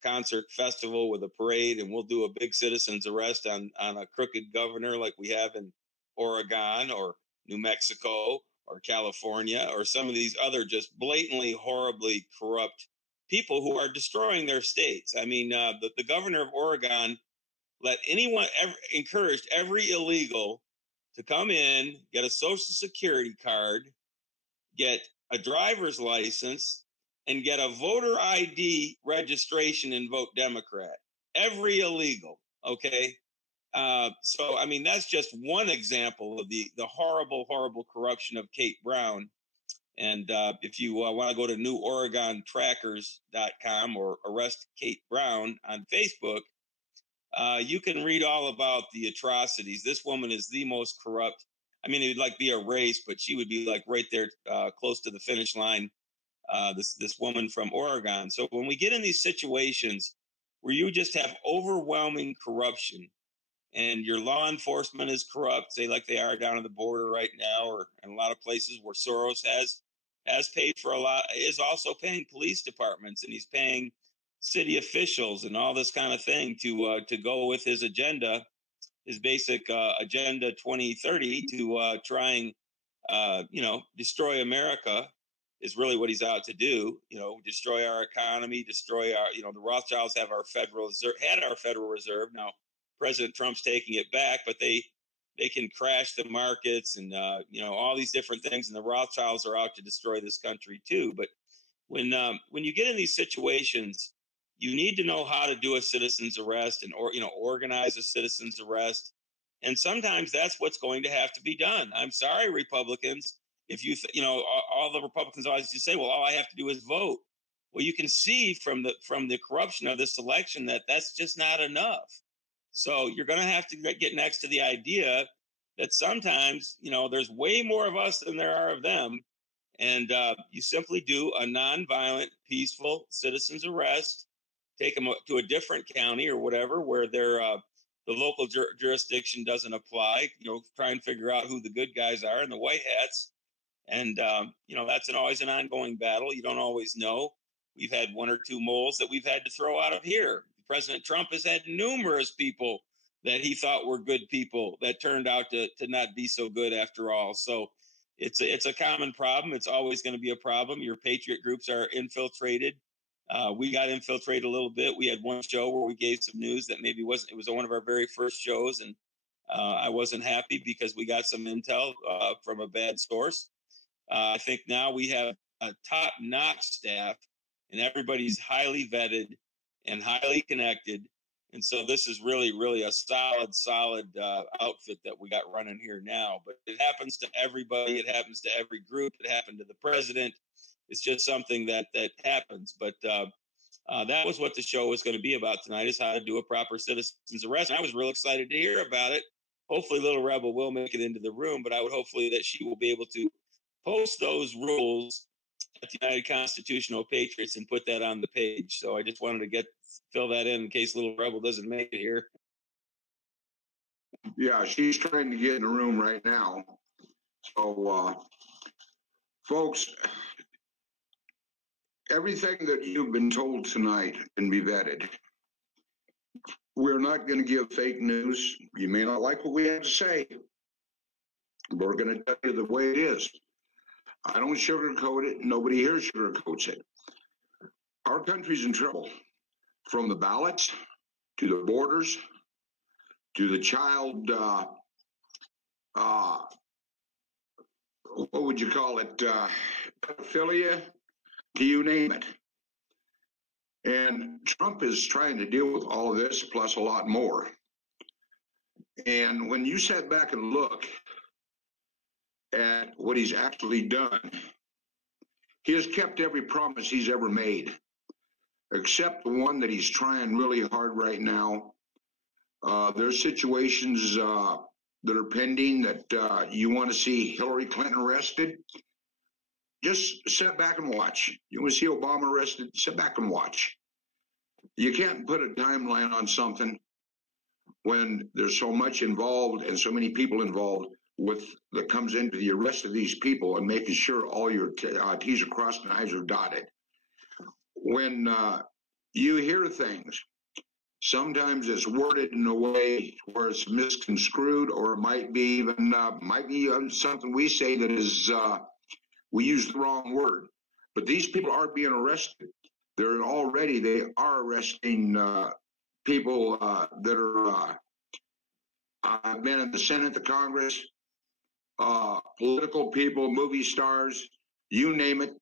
concert festival with a parade, and we'll do a big citizen's arrest on a crooked governor like we have in Oregon or New Mexico or California or some of these other just blatantly, horribly corrupt people who are destroying their states. I mean, the governor of Oregon encouraged every illegal to come in, get a Social Security card, get a driver's license, and get a voter ID registration and vote Democrat. Every illegal, okay? So, I mean, that's just one example of the horrible, horrible corruption of Kate Brown. And if you want to go to neworegontrackers.com or arrest Kate Brown on Facebook, you can read all about the atrocities. This woman is the most corrupt. I mean, it'd like be a race, but she would be like right there close to the finish line. This woman from Oregon. So when we get in these situations where you just have overwhelming corruption and your law enforcement is corrupt, say like they are down on the border right now, or in a lot of places where Soros has paid for a lot, is also paying police departments, and he's paying city officials and all this kind of thing to go with his agenda, his basic agenda 2030 to try and destroy America. Is really what he's out to do, destroy our economy, destroy our, the Rothschilds had our Federal Reserve. Now, President Trump's taking it back, but they can crash the markets and, all these different things. And the Rothschilds are out to destroy this country too. But when you get in these situations, you need to know how to do a citizen's arrest and, organize a citizen's arrest. And sometimes that's what's going to have to be done. I'm sorry, Republicans. If all the Republicans always say, well, all I have to do is vote. Well, you can see from the corruption of this election that that's just not enough. So you're going to have to get next to the idea that sometimes, there's way more of us than there are of them. And you simply do a nonviolent, peaceful citizen's arrest, take them to a different county or whatever, where the local jurisdiction doesn't apply, try and figure out who the good guys are and the white hats. And, that's always an ongoing battle. You don't always know. We've had one or two moles that we've had to throw out of here. President Trump has had numerous people that he thought were good people that turned out to not be so good after all. So it's a common problem. It's always going to be a problem. Your patriot groups are infiltrated We got infiltrated a little bit. We had one show where we gave some news that maybe wasn't. It was one of our very first shows, and I wasn't happy because we got some intel from a bad source. I think now we have a top-notch staff, and everybody's highly vetted and highly connected. And so this is really, really a solid outfit that we got running here now. But it happens to everybody. It happens to every group. It happened to the president. It's just something that happens. But that was what the show was going to be about tonight, is how to do a proper citizen's arrest. And I was real excited to hear about it. Hopefully Little Rebel will make it into the room, but I would hopefully that she will be able to post those rules at the United Constitutional Patriots and put that on the page. So I just wanted to fill that in case Little Rebel doesn't make it here. Yeah, she's trying to get in the room right now. So, folks, everything that you've been told tonight can be vetted. We're not going to give fake news. You may not like what we have to say, but we're going to tell you the way it is. I don't sugarcoat it. Nobody here sugarcoats it. Our country's in trouble, from the ballots to the borders to the child, what would you call it, pedophilia, to you name it. And Trump is trying to deal with all of this, plus a lot more. And when you sit back and look at what he's actually done, he has kept every promise he's ever made, except the one that he's trying really hard right now. There's situations that are pending that you want to see Hillary Clinton arrested. Just sit back and watch. You want to see Obama arrested? Sit back and watch. You can't put a timeline on something when there's so much involved and so many people involved that comes into the arrest of these people and making sure all your T's are crossed and I's are dotted. When you hear things, sometimes it's worded in a way where it's misconstrued, or it might be even something we say that is we use the wrong word. But these people are being arrested. They are arresting people that are have been in the Senate, the Congress, political people, movie stars, you name it.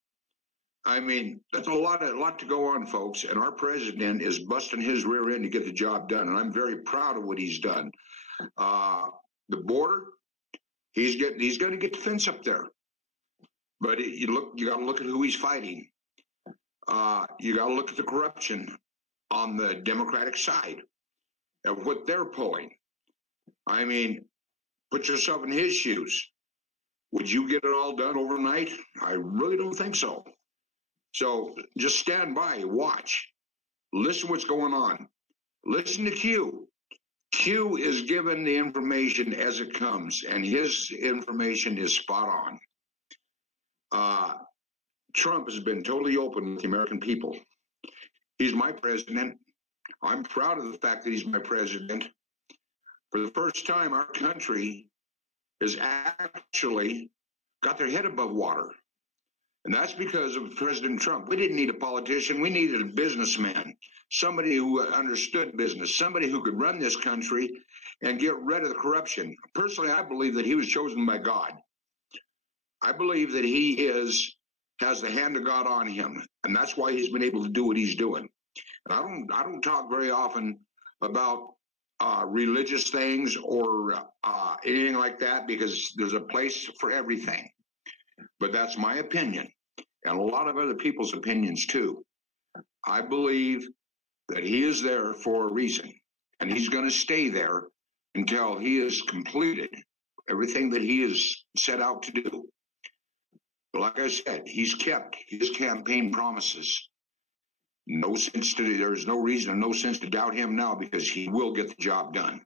I mean, that's a lot to go on, folks. And our president is busting his rear end to get the job done. And I'm very proud of what he's done. The border, he's going to get the fence up there. But you got to look at who he's fighting. You got to look at the corruption on the Democratic side of what they're pulling. I mean, put yourself in his shoes. Would you get it all done overnight? I really don't think so. So just stand by, watch, listen what's going on. Listen to Q. Q is given the information as it comes, and his information is spot on. Trump has been totally open with the American people. He's my president. I'm proud of the fact that he's my president. For the first time, our country has actually got their head above water. And that's because of President Trump. We didn't need a politician. We needed a businessman, somebody who understood business, somebody who could run this country and get rid of the corruption. Personally, I believe that he was chosen by God. I believe that he has the hand of God on him, and that's why he's been able to do what he's doing. And I don't talk very often about religious things or anything like that, because there's a place for everything. But that's my opinion, and a lot of other people's opinions too. I believe that he is there for a reason, and he's going to stay there until he has completed everything that he has set out to do. But like I said, he's kept his campaign promises. There's no reason and no sense to doubt him now, because he will get the job done.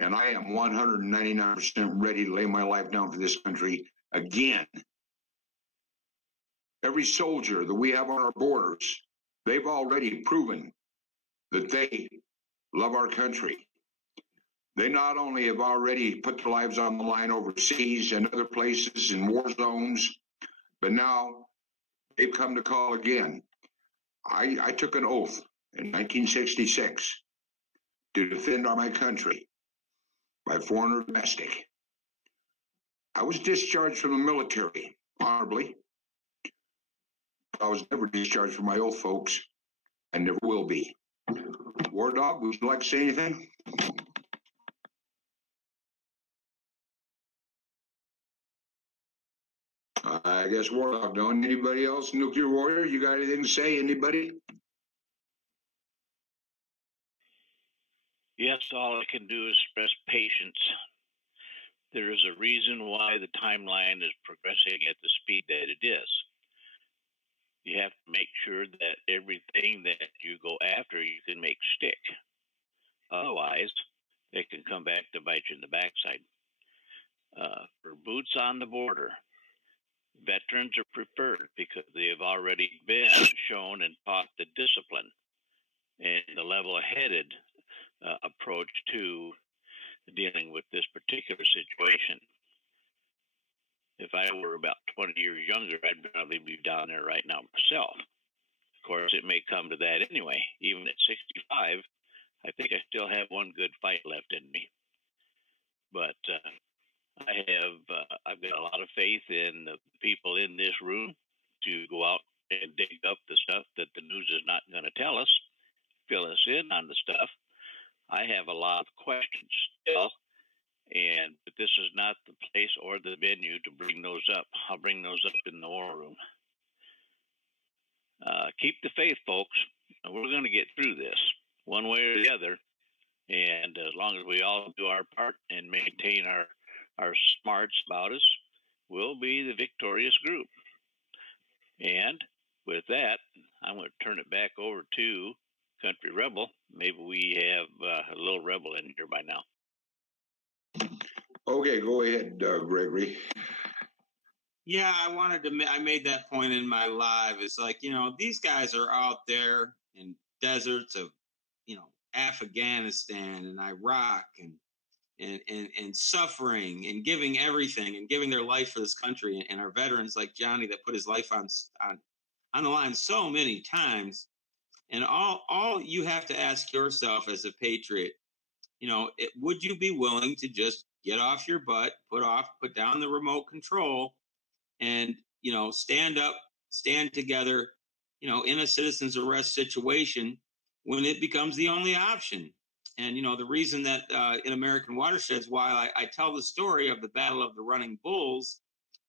And I am 199% ready to lay my life down for this country again. Every soldier that we have on our borders, they've already proven that they love our country. They not only have already put their lives on the line overseas and other places in war zones, but now they've come to call again. I took an oath in 1966 to defend my country by foreign or domestic. I was discharged from the military honorably. I was never discharged from my oath, folks. I never will be. War Dog, would you like to say anything? I guess War Dog don't. Anybody else? Nuclear Warrior, you got anything to say? Anybody? Yes, all I can do is stress patience. There is a reason why the timeline is progressing at the speed that it is. You have to make sure that everything that you go after, you can make stick. Otherwise, it can come back to bite you in the backside. For boots on the border, veterans are preferred because they have already been shown and taught the discipline and the level-headed approach to dealing with this particular situation. If I were about 20 years younger, I'd probably be down there right now myself. Of course, it may come to that anyway. Even at 65, I think I still have one good fight left in me. But I've got a lot of faith in the people in this room to go out and dig up the stuff that the news is not going to tell us, fill us in on the stuff. I have a lot of questions still, but this is not the place or the venue to bring those up. I'll bring those up in the war room. Keep the faith, folks. We're going to get through this one way or the other, and as long as we all do our part and maintain our smarts about us, we'll be the victorious group. And with that, I'm going to turn it back over to Country Rebel. Maybe we have a little rebel in here by now. Okay, go ahead, Gregory. Yeah, I made that point in my live. It's like, these guys are out there in deserts of, Afghanistan and Iraq and suffering and giving everything and giving their life for this country. And our veterans like Johnny that put his life on the line so many times. And all you have to ask yourself as a patriot, would you be willing to just get off your butt, put down the remote control, and stand up, stand together, in a citizen's arrest situation when it becomes the only option? And the reason that in American Watersheds, why I tell the story of the Battle of the Running Bulls,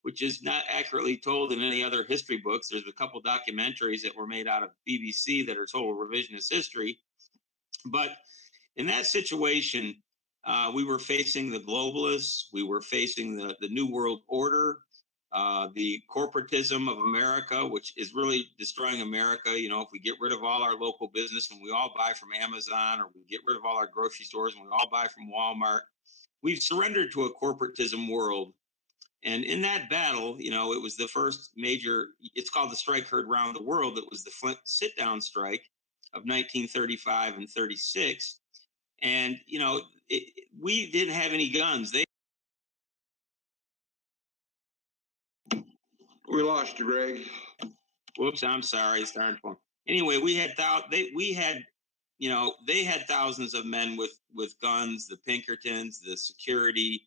which is not accurately told in any other history books. There's a couple documentaries that were made out of BBC that are total revisionist history. But in that situation, we were facing the globalists. We were facing the New World Order, the corporatism of America, which is really destroying America. If we get rid of all our local business and we all buy from Amazon, or we get rid of all our grocery stores and we all buy from Walmart, we've surrendered to a corporatism world. And in that battle, it was the first major, it's called the strike heard round the world. It was the Flint sit-down strike of 1935 and 36. And, we didn't have any guns. We lost you, Greg. Whoops, I'm sorry. It's starting to. Anyway, they had thousands of men with guns, the Pinkertons, the security,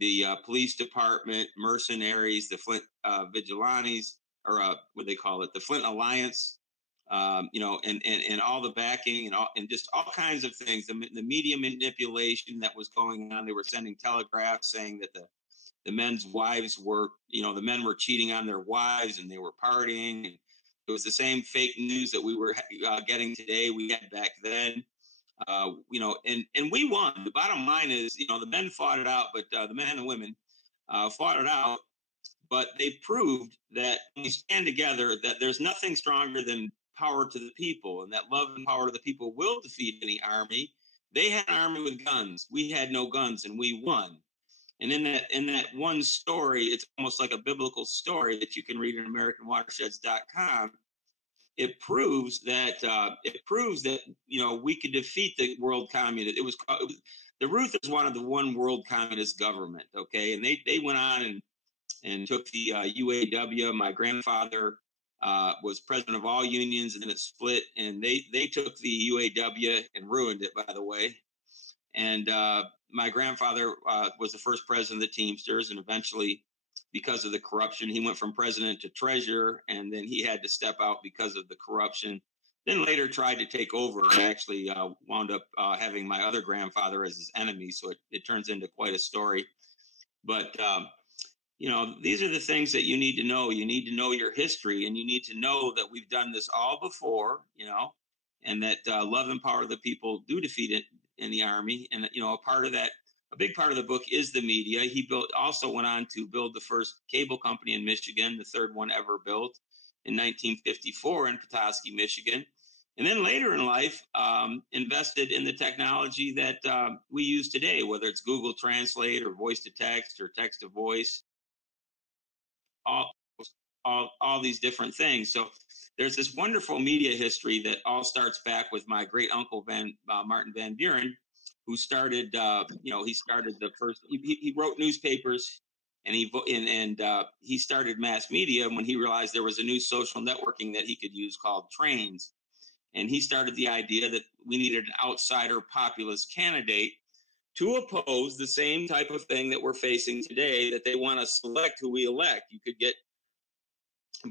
the police department, mercenaries, the Flint vigilantes, or what they call it, the Flint Alliance, and all the backing and just all kinds of things. The media manipulation that was going on. They were sending telegraphs saying that the men's wives were, the men were cheating on their wives and they were partying. And it was the same fake news that we were getting today. We had back then. And we won. The bottom line is, the men fought it out, but the men and the women fought it out. But they proved that when we stand together, that there's nothing stronger than power to the people, and that love and power to the people will defeat any army. They had an army with guns. We had no guns, and we won. And in that one story, it's almost like a biblical story that you can read in AmericanWatersheds.com. It proves that we could defeat the world communist. It was the Ruthers wanted the one world communist government, okay, and they went on and took the UAW. My grandfather was president of all unions, and then it split, and they took the UAW and ruined it, by the way. And my grandfather was the first president of the Teamsters, and eventually, because of the corruption, he went from president to treasurer, and then he had to step out because of the corruption. Then later tried to take over, and actually wound up having my other grandfather as his enemy. So it turns into quite a story. But you know, these are the things that you need to know. You need to know your history, and you need to know that we've done this all before, you know, and that love and power of the people do defeat it in the army. And, you know, a big part of the book is the media. He also went on to build the first cable company in Michigan, the third one ever built in 1954 in Petoskey, Michigan. And then later in life, invested in the technology that we use today, whether it's Google Translate or voice to text or text to voice, all these different things. So there's this wonderful media history that all starts back with my great uncle Martin Van Buren, who started, he started the first. He wrote newspapers, and he started mass media when he realized there was a new social networking that he could use called trains. And he started the idea that we needed an outsider populist candidate to oppose the same type of thing that we're facing today, that they want to select who we elect. You could get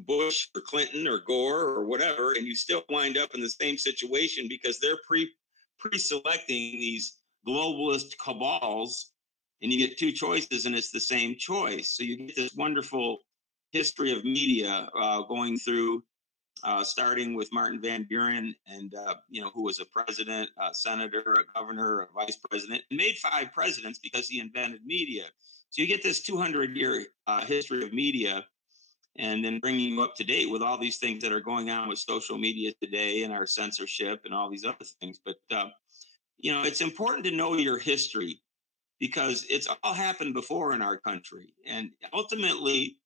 Bush or Clinton or Gore or whatever, and you still wind up in the same situation because they're pre-selecting these globalist cabals, and you get two choices, and it's the same choice. So you get this wonderful history of media going through, starting with Martin Van Buren, and who was a president, a senator, a governor, a vice president, and made 5 presidents because he invented media. So you get this 200-year history of media, and then bringing you up to date with all these things that are going on with social media today and our censorship and all these other things. But it's important to know your history, because it's all happened before in our country, and ultimately,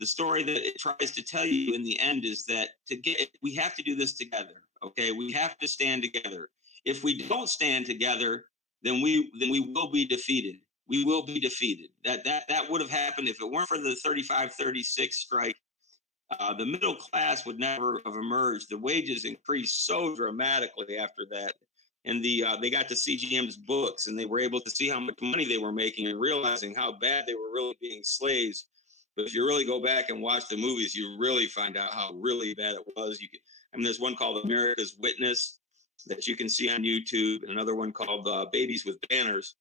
the story that it tries to tell you in the end is that we have to do this together. Okay, we have to stand together. If we don't stand together, then we will be defeated. We will be defeated. That would have happened if it weren't for the 35-36 strike. The middle class would never have emerged. The wages increased so dramatically after that, and they got to CGM's books, and they were able to see how much money they were making and realizing how bad they were really being slaves. But if you really go back and watch the movies, you really find out how really bad it was. There's one called America's Witness that you can see on YouTube, and another one called Babies with Banners.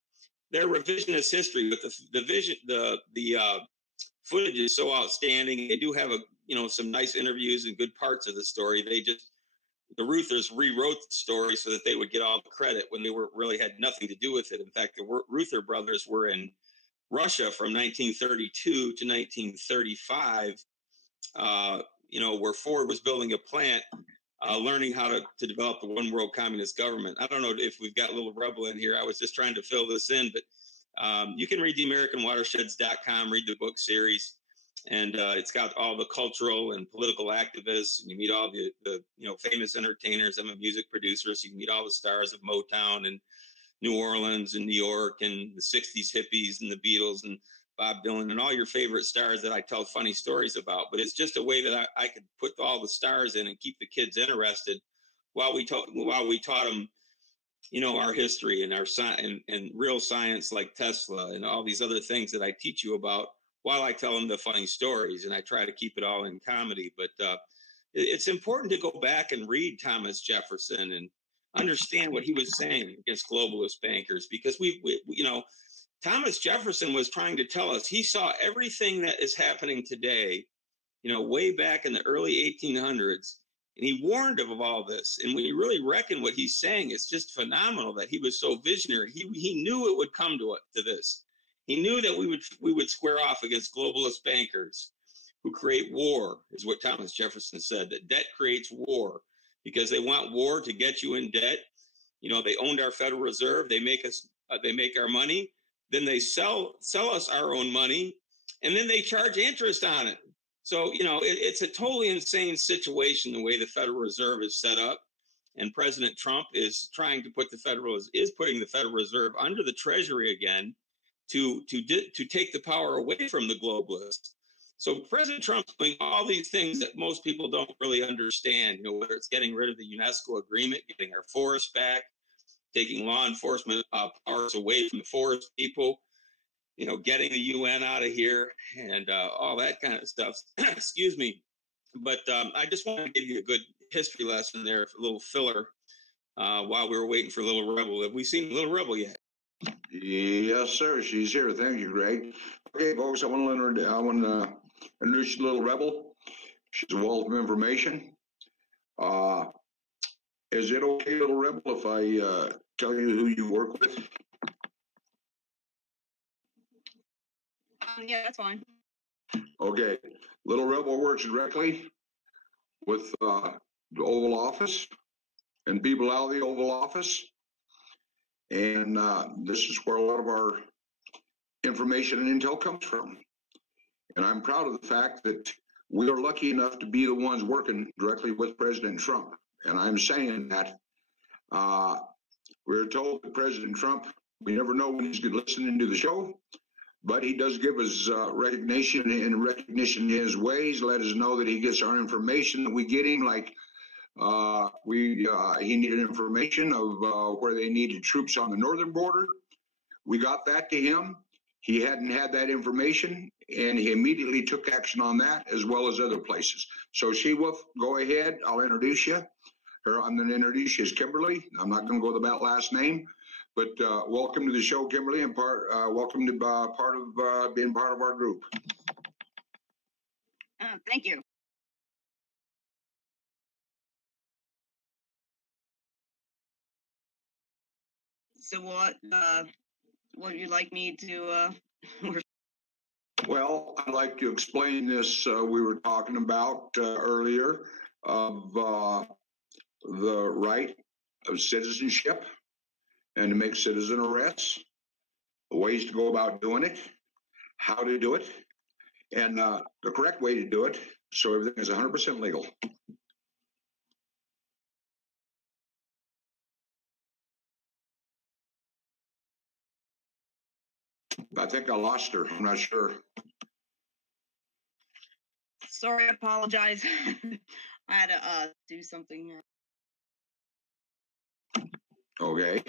They're revisionist history, but the footage is so outstanding. They do have some nice interviews and good parts of the story. The Ruthers rewrote the story so that they would get all the credit when they really had nothing to do with it. In fact, the Ruther brothers were in Russia from 1932 to 1935, where Ford was building a plant, learning how to develop the one world communist government. I don't know if we've got a little rebel in here. I was just trying to fill this in, but you can read theamericanwatersheds.com, read the book series, and it's got all the cultural and political activists, and you meet all the famous entertainers. I'm a music producer, so you can meet all the stars of Motown and New Orleans and New York and the 60s hippies and the Beatles and Bob Dylan and all your favorite stars that I tell funny stories about. But it's just a way that I could put all the stars in and keep the kids interested while we taught them, our history and our and real science like Tesla and all these other things that I teach you about while I tell them the funny stories. And I try to keep it all in comedy. But it's important to go back and read Thomas Jefferson and understand what he was saying against globalist bankers, because Thomas Jefferson was trying to tell us, he saw everything that is happening today, way back in the early 1800s, and he warned of all this. And when you really reckon what he's saying, it's just phenomenal that he was so visionary. He knew it would come to this. He knew that we would square off against globalist bankers who create war, is what Thomas Jefferson said, that debt creates war. Because they want war to get you in debt. They owned our Federal Reserve. They make our money. Then they sell us our own money, and then they charge interest on it. So, it's a totally insane situation the way the Federal Reserve is set up. And President Trump is trying to putting the Federal Reserve under the Treasury again to take the power away from the globalists. So President Trump's doing all these things that most people don't really understand, you know, whether it's getting rid of the UNESCO agreement, getting our forests back, taking law enforcement powers away from the forest people, you know, getting the UN out of here and all that kind of stuff. Excuse me. But I just want to give you a good history lesson there, a little filler while we were waiting for Little Rebel. Have we seen Little Rebel yet? Yes, sir. She's here. Thank you, Greg. Okay, folks, I want to introduce you to Little Rebel. She's a wealth of information. Is it okay, Little Rebel, if I tell you who you work with? Yeah, that's fine. Okay. Little Rebel works directly with the Oval Office and people out of the Oval Office. And this is where a lot of our information and intel comes from. And I'm proud of the fact that we are lucky enough to be the ones working directly with President Trump. And I'm saying that we're told that President Trump, we never know when he's listening to the show, but he does give us recognition in his ways, let us know that he gets our information that we get him, like he needed information of where they needed troops on the northern border. We got that to him. He hadn't had that information, and he immediately took action on that, as well as other places. So, She-Wolf, go ahead. I'll introduce you. I'm going to introduce you as Kimberly. I'm not going to go with that last name, but welcome to the show, Kimberly, and welcome to being part of our group. Thank you. So what would you like me to Well, I'd like to explain this we were talking about earlier of the right of citizenship and to make citizen arrests, ways to go about doing it, how to do it, and the correct way to do it so everything is 100% legal. I think I lost her. I'm not sure. Sorry, I apologize. I had to do something here. Okay.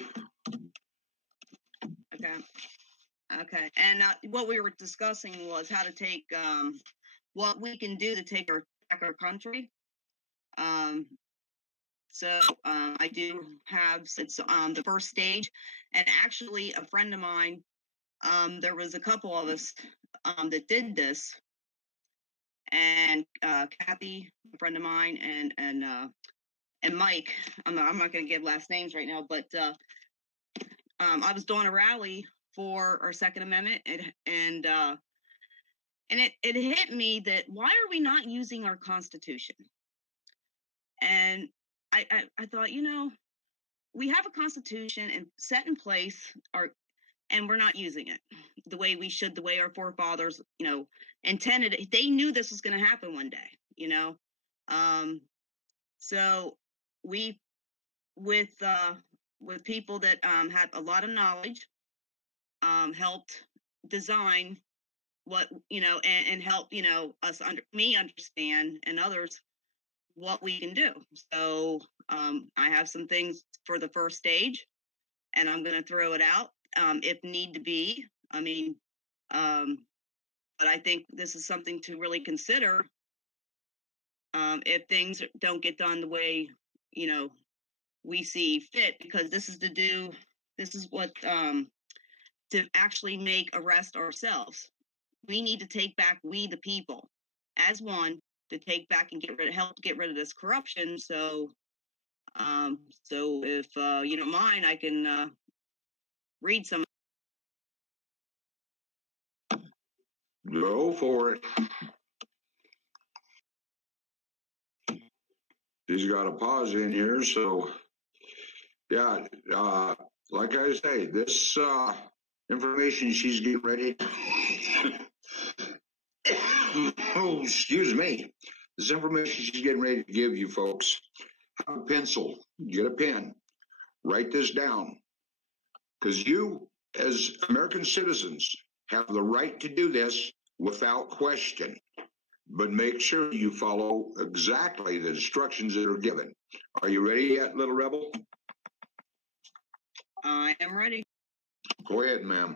Okay. And what we were discussing was how to take what we can do to take back our country. So I do have it's the first stage, and actually a friend of mine. There was a couple of us that did this, and Kathy, a friend of mine, and Mike. I'm not going to give last names right now, but I was doing a rally for our Second Amendment, and it hit me that why are we not using our Constitution? And I thought, we have a Constitution and set in place, and we're not using it the way we should, the way our forefathers, intended it. They knew this was going to happen one day, So we, with people that had a lot of knowledge, helped design what, and help, us understand and others what we can do. So I have some things for the first stage, and I'm going to throw it out if need to be. But I think this is something to really consider if things don't get done the way, we see fit, because this is what to actually make arrest ourselves. We need to take back, we the people, as one, to take back and help get rid of this corruption. So if you don't mind, I can read some. Go for it. She's got a pause in here, so yeah. Like I say, this information she's getting ready. Oh, excuse me. This information she's getting ready to give you folks. Have a pencil, get a pen, write this down, because you, as American citizens, have the right to do this without question. but make sure you follow exactly the instructions that are given. Are you ready yet, Little Rebel? I am ready. Go ahead, ma'am.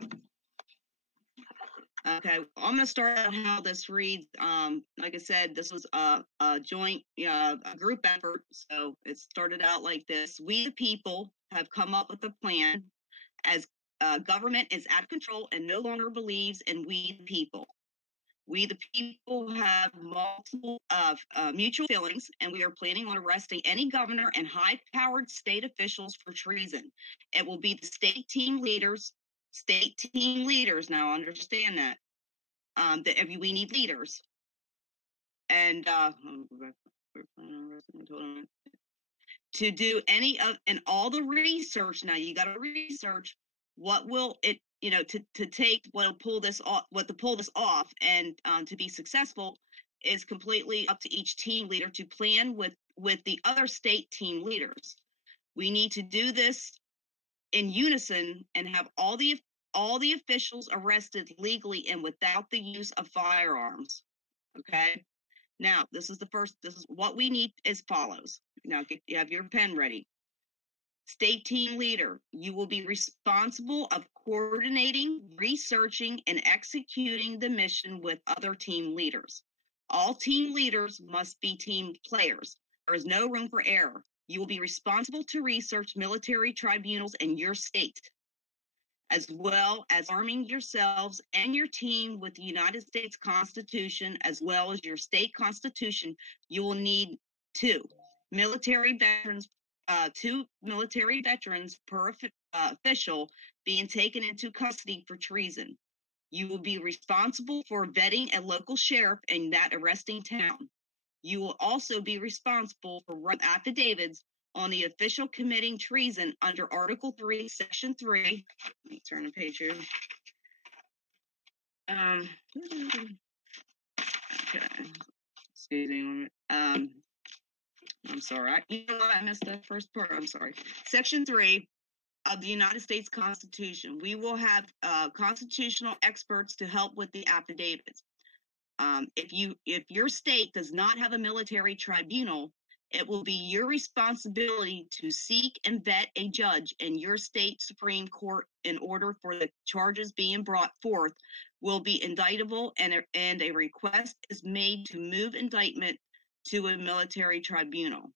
Okay, I'm going to start out how this reads. Like I said, this was a joint, a group effort. So it started out like this. We the people have come up with a plan as government is out of control and no longer believes in we the people. We the people have multiple mutual feelings, and we are planning on arresting any governor and high-powered state officials for treason. It will be the state team leaders, now understand that, that we need leaders. And to do any of, and all the research, now you got to research what will it, to take what will pull this off, and to be successful is completely up to each team leader to plan with the other state team leaders. We need to do this in unison and have all the officials arrested legally and without the use of firearms. Okay. Now, this is what we need as follows. Now, you have your pen ready. State team leader, you will be responsible of coordinating, researching, and executing the mission with other team leaders. All team leaders must be team players. There is no room for error. You will be responsible to research military tribunals in your state, as well as arming yourselves and your team with the United States Constitution, as well as your state constitution. You will need two military veterans per official being taken into custody for treason. You will be responsible for vetting a local sheriff in that arresting town. You will also be responsible for writing affidavits on the official committing treason under Article 3, Section 3. Let me turn the page here. Okay. Excuse me. I'm sorry. You know what? I missed that first part. I'm sorry. Section 3 of the United States Constitution. We will have constitutional experts to help with the affidavits. If your state does not have a military tribunal, it will be your responsibility to seek and vet a judge in your state Supreme Court in order for the charges being brought forth will be indictable, and a request is made to move indictment to a military tribunal.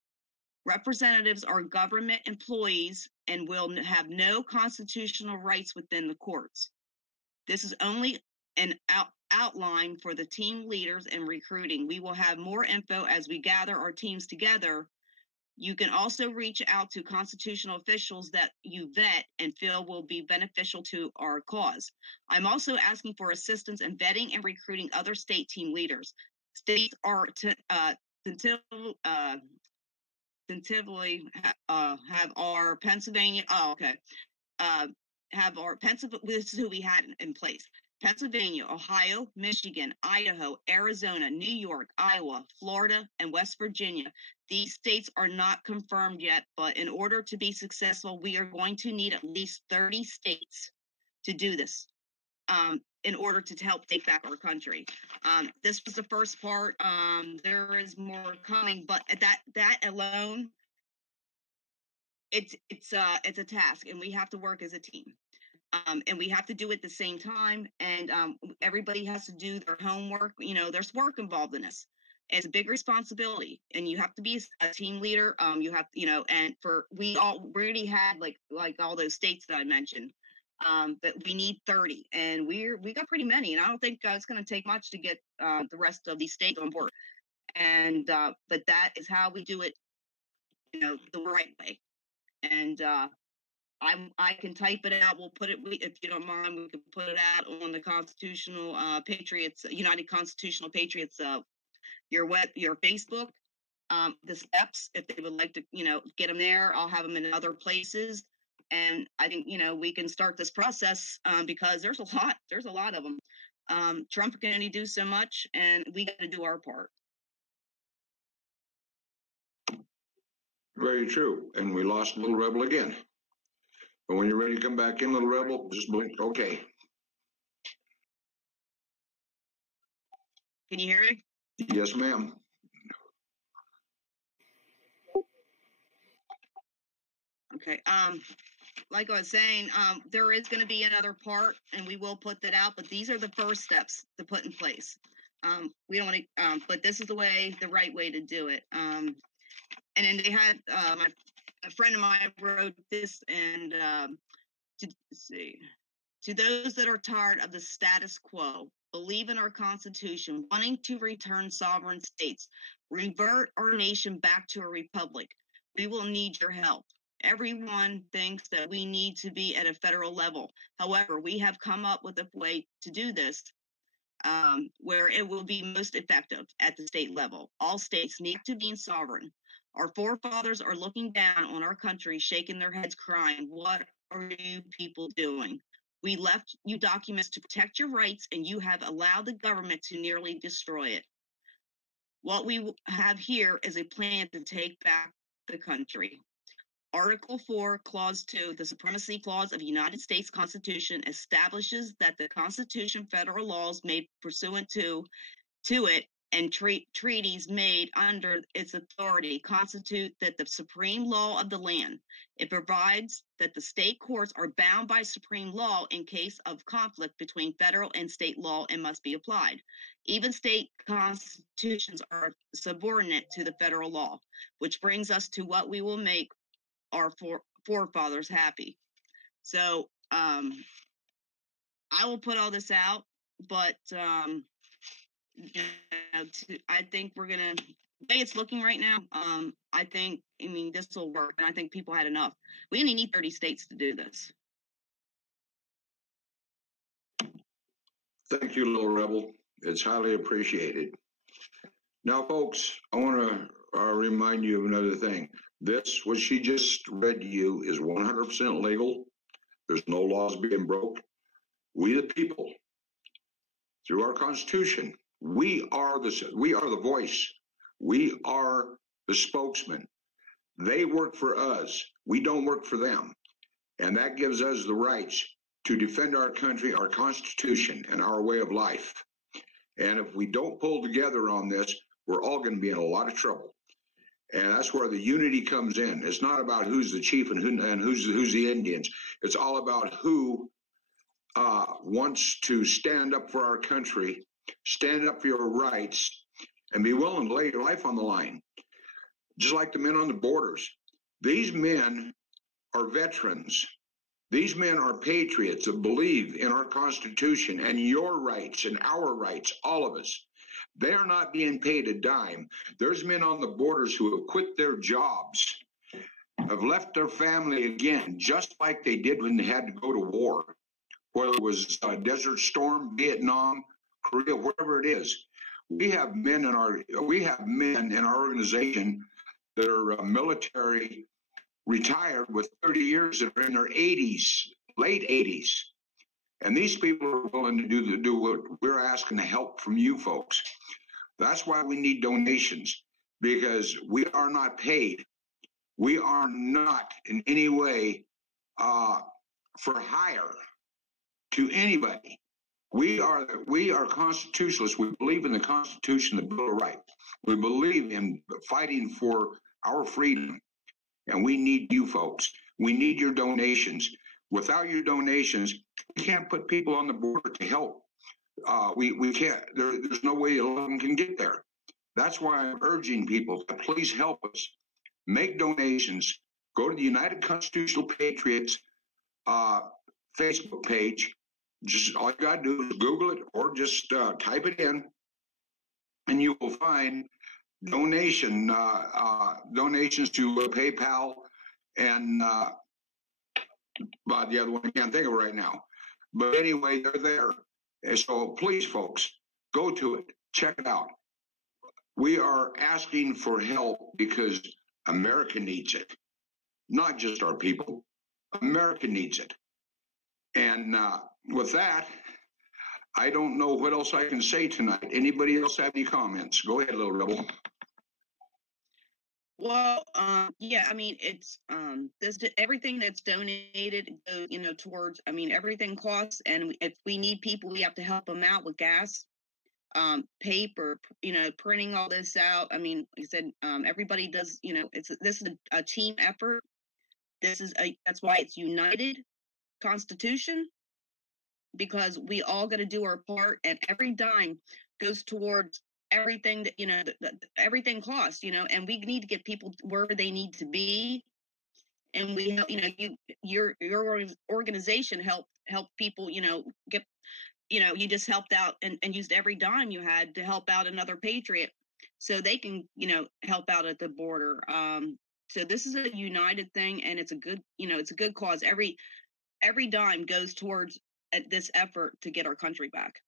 Representatives are government employees and will have no constitutional rights within the courts. This is only an outline for the team leaders and recruiting. We will have more info as we gather our teams together. You can also reach out to constitutional officials that you vet and feel will be beneficial to our cause. I'm also asking for assistance in vetting and recruiting other state team leaders. States are tentatively have our Pennsylvania. Oh, okay. Have our Pennsylvania. This is who we had in place: Pennsylvania, Ohio, Michigan, Idaho, Arizona, New York, Iowa, Florida, and West Virginia. These states are not confirmed yet, but in order to be successful, we are going to need at least 30 states to do this. In order to help take back our country. This was the first part. There is more coming, but that alone, it's a task, and we have to work as a team. And we have to do it at the same time, and everybody has to do their homework. There's work involved in this. It's a big responsibility, and you have to be a team leader. You have, and we already had like all those states that I mentioned. But we need 30, and we got pretty many, and I don't think it's going to take much to get the rest of these states on board. And but that is how we do it, the right way. And I can type it out. We'll put it, if you don't mind, we can put it out on the Constitutional Patriots, United Constitutional Patriots, your Facebook. The steps, if they would like to, get them there. I'll have them in other places. And I think, we can start this process because there's a lot of them. Trump can only do so much, and we got to do our part. Very true. And we lost Little Rebel again. But when you're ready to come back in, Little Rebel, just blink. Okay. Can you hear me? Yes, ma'am. Okay. Like I was saying, there is going to be another part, and we will put that out. But these are the first steps to put in place. We don't want to, but this is the right way to do it. And then they had a friend of mine wrote this, and let's see. To those that are tired of the status quo, believe in our Constitution, wanting to return sovereign states, revert our nation back to a republic, we will need your help. Everyone thinks that we need to be at a federal level. However, we have come up with a way to do this where it will be most effective at the state level. All states need to be sovereign. Our forefathers are looking down on our country, shaking their heads, crying, "What are you people doing? We left you documents to protect your rights, and you have allowed the government to nearly destroy it. What we have here is a plan to take back the country." Article 4, Clause 2, the Supremacy Clause of the United States Constitution establishes that the Constitution, federal laws made pursuant to it, and treaties made under its authority constitute that the supreme law of the land. It provides that the state courts are bound by supreme law in case of conflict between federal and state law and must be applied. Even state constitutions are subordinate to the federal law, which brings us to what we will make our forefathers happy. So I will put all this out, but I think we're gonna, the way it's looking right now, I mean, this will work, and I think people had enough. We only need 30 states to do this. Thank you, Little Rebel. It's highly appreciated. Now, folks, I want to remind you of another thing. This, what she just read to you, is 100% legal. There's no laws being broke. We, the people, through our Constitution, we are the voice. We are the spokesman. They work for us. We don't work for them. And that gives us the rights to defend our country, our Constitution, and our way of life. And if we don't pull together on this, we're all going to be in a lot of trouble. And that's where the unity comes in. It's not about who's the chief and who's the Indians. It's all about who wants to stand up for our country, stand up for your rights, and be willing to lay your life on the line. Just like the men on the borders. These men are veterans. These men are patriots that believe in our Constitution and your rights and our rights, all of us. They are not being paid a dime. There's men on the borders who have quit their jobs, have left their family again, just like they did when they had to go to war, whether it was Desert Storm, Vietnam, Korea, wherever it is. We have men in our organization that are military retired with 30 years that are in their 80s, late 80s. And these people are willing to do what we're asking to help from you folks. That's why we need donations, because we are not paid. We are not in any way for hire to anybody. We are constitutionalists. We believe in the Constitution, the Bill of Rights. We believe in fighting for our freedom. And we need you folks. We need your donations. Without your donations, we can't put people on the border to help. We can't. There's no way alone can get there. That's why I'm urging people to please help us. Make donations. Go to the United Constitutional Patriots Facebook page. Just all you got to do is Google it or just type it in, and you will find donations to PayPal and the other one I can't think of right now. But anyway, they're there. And so please, folks, go to it. Check it out. We are asking for help because America needs it. Not just our people. America needs it. And with that, I don't know what else I can say tonight. Anybody else have any comments? Go ahead, Little Rebel. Well, yeah, I mean, it's everything that's donated goes, towards, I mean, everything costs, and if we need people, we have to help them out with gas. paper, printing all this out. I mean, like I said, everybody does, this is a team effort. That's why it's United Constitution, because we all got to do our part, and every dime goes towards everything that, everything costs, and we need to get people where they need to be. And we help, your organization help people, get, you just helped out and used every dime you had to help out another patriot so they can, help out at the border. So this is a united thing, and it's a good, it's a good cause. Every dime goes towards this effort to get our country back.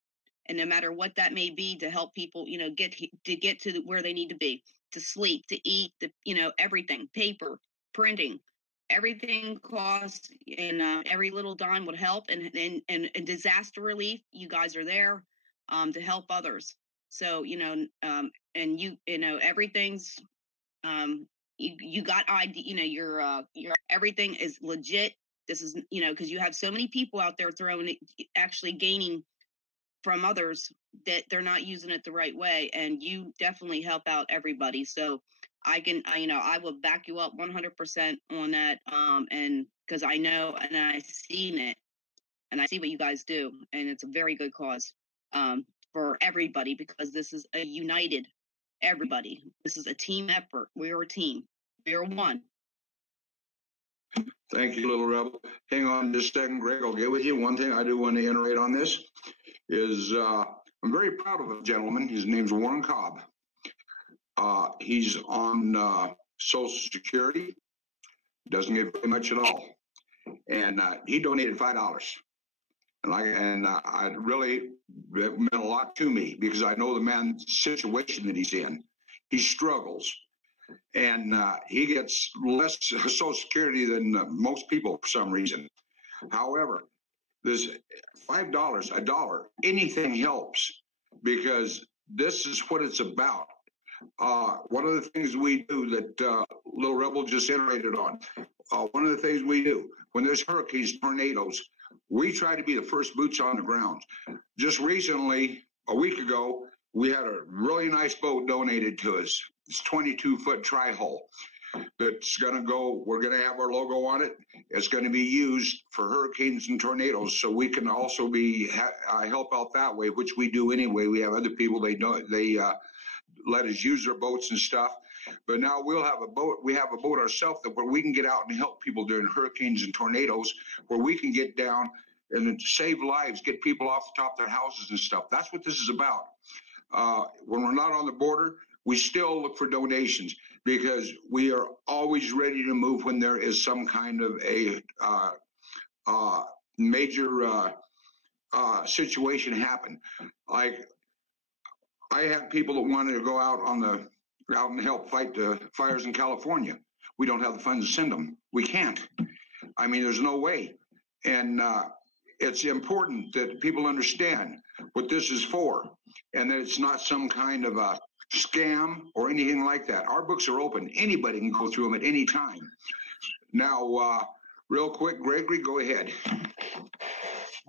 And no matter what that may be, to help people, get to where they need to be, to sleep, to eat, everything, paper, printing, everything costs, and every little dime would help. And disaster relief, you guys are there to help others. So, and everything's, you got ID, your everything is legit. This is, because you have so many people out there actually gaining from others that they're not using it the right way, and you definitely help out everybody. So I will back you up 100% on that. And because I know, and I've seen it, and I see what you guys do, and it's a very good cause for everybody, because this is a united everybody. This is a team effort. We're a team. We're one. Thank you, Little Rebel. Hang on just a second, Greg. I'll get with you. One thing I do want to iterate on this is I'm very proud of a gentleman. His name's Warren Cobb. He's on Social Security. Doesn't get very much at all. And he donated $5. And I really, it meant a lot to me, because I know the man's situation that he's in. He struggles. And he gets less Social Security than most people for some reason. However, there's $5, $1, anything helps, because this is what it's about. One of the things we do that Little Rebel just iterated on, one of the things we do when there's hurricanes, tornadoes, we try to be the first boots on the ground. Just recently, a week ago, we had a really nice boat donated to us. It's 22-foot tri-hull that's going to go, we're going to have our logo on it. It's going to be used for hurricanes and tornadoes, so we can also be help out that way, which we do anyway. We have other people, they let us use their boats and stuff. But now we'll have a boat. We have a boat ourselves where we can get out and help people during hurricanes and tornadoes, where we can get down and save lives, get people off the top of their houses and stuff. That's what this is about. When we're not on the border, we still look for donations, because we are always ready to move when there is some kind of a major situation happen. Like, I have people that wanted to go out and help fight the fires in California. We don't have the funds to send them. We can't. I mean, there's no way. And it's important that people understand what this is for, and that it's not some kind of a scam or anything like that. Our books are open. Anybody can go through them at any time. Now, real quick, Gregory, go ahead.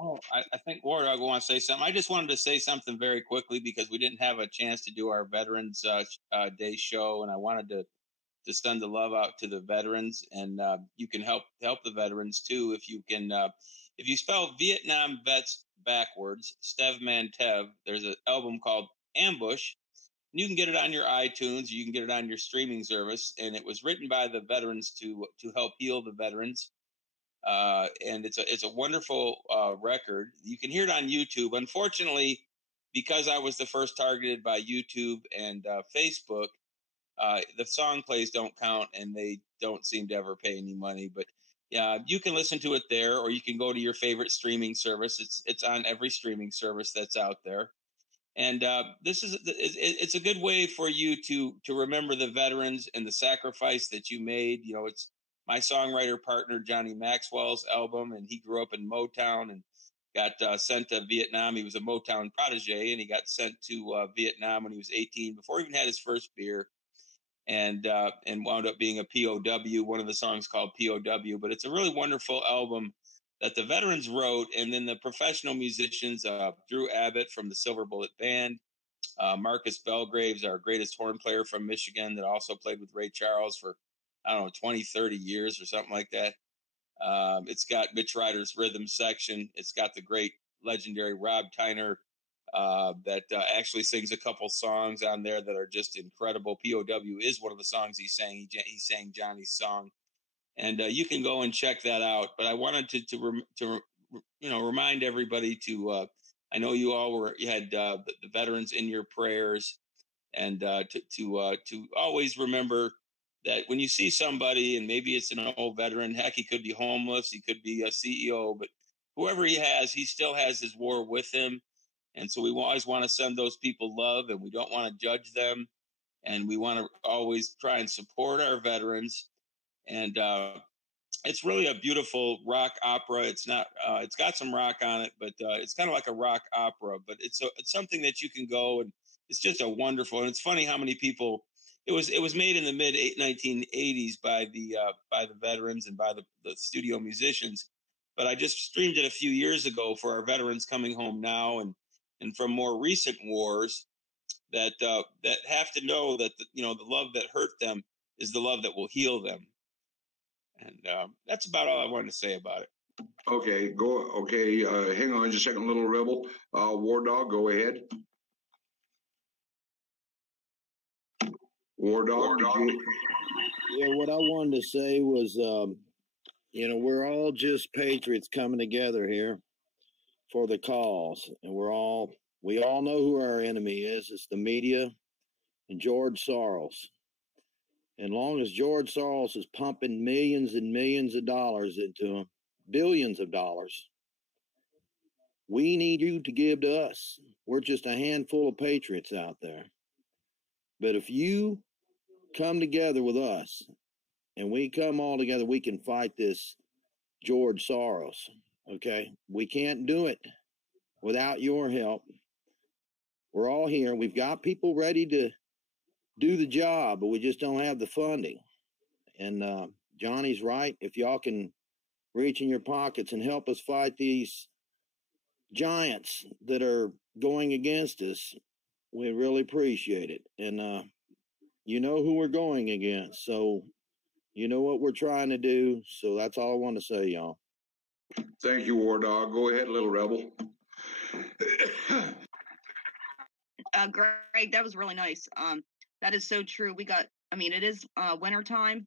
Oh, I think War Dog wants to say something. I just wanted to say something very quickly, because we didn't have a chance to do our Veterans Day show, and I wanted to send the love out to the veterans. And you can help the veterans too if you can. If you spell Vietnam vets backwards, Stev Mantev, there's an album called Ambush. You can get it on your iTunes. You can get it on your streaming service, and it was written by the veterans to help heal the veterans. And it's a wonderful record. You can hear it on YouTube. Unfortunately, because I was the first targeted by YouTube and Facebook, the song plays don't count, and they don't seem to ever pay any money. But yeah, you can listen to it there, or you can go to your favorite streaming service. It's on every streaming service that's out there. And it's a good way for you to remember the veterans and the sacrifice that you made. You know, it's my songwriter partner Johnny Maxwell's album, and he grew up in Motown and got sent to Vietnam. He was a Motown protege, and he got sent to Vietnam when he was 18, before he even had his first beer, and wound up being a POW. One of the songs called POW, but it's a really wonderful album that the veterans wrote, and then the professional musicians, Drew Abbott from the Silver Bullet Band, Marcus Belgrave's our greatest horn player from Michigan that also played with Ray Charles for, I don't know, 20, 30 years or something like that. It's got Mitch Ryder's rhythm section. It's got the great legendary Rob Tyner that actually sings a couple songs on there that are just incredible. POW is one of the songs he sang. He sang Johnny's song. And you can go and check that out. But I wanted to remind everybody to, I know you all you had the veterans in your prayers, and to always remember that when you see somebody, and maybe it's an old veteran, heck, he could be homeless, he could be a CEO, but whoever he still has his war with him. And so we always want to send those people love, and we don't want to judge them. And we want to always try and support our veterans. And it's really a beautiful rock opera. It's not. It's got some rock on it, but it's kind of like a rock opera. But it's something that you can go, and it's just a wonderful. And it's funny how many people. It was made in the mid 1980s by the veterans and by the studio musicians. But I just streamed it a few years ago for our veterans coming home now, and from more recent wars that have to know that the love that hurt them is the love that will heal them. And that's about all I wanted to say about it. Okay, hang on just a second, Little Rebel. War Dog, go ahead. War Dog. Yeah, what I wanted to say was, we're all just patriots coming together here for the cause, and we all know who our enemy is. It's the media and George Soros. And long as George Soros is pumping millions and millions of dollars into him, billions of dollars, we need you to give to us. We're just a handful of patriots out there. But if you come together with us and we come all together, we can fight this George Soros. Okay? We can't do it without your help. We're all here. We've got people ready to do the job, but we just don't have the funding. And Johnny's right. If y'all can reach in your pockets and help us fight these giants that are going against us, we really appreciate it. And you know who we're going against, so you know what we're trying to do. So that's all I want to say, y'all. Thank you, War Dog. Go ahead, Little Rebel. Greg, that was really nice. That is so true. It is wintertime,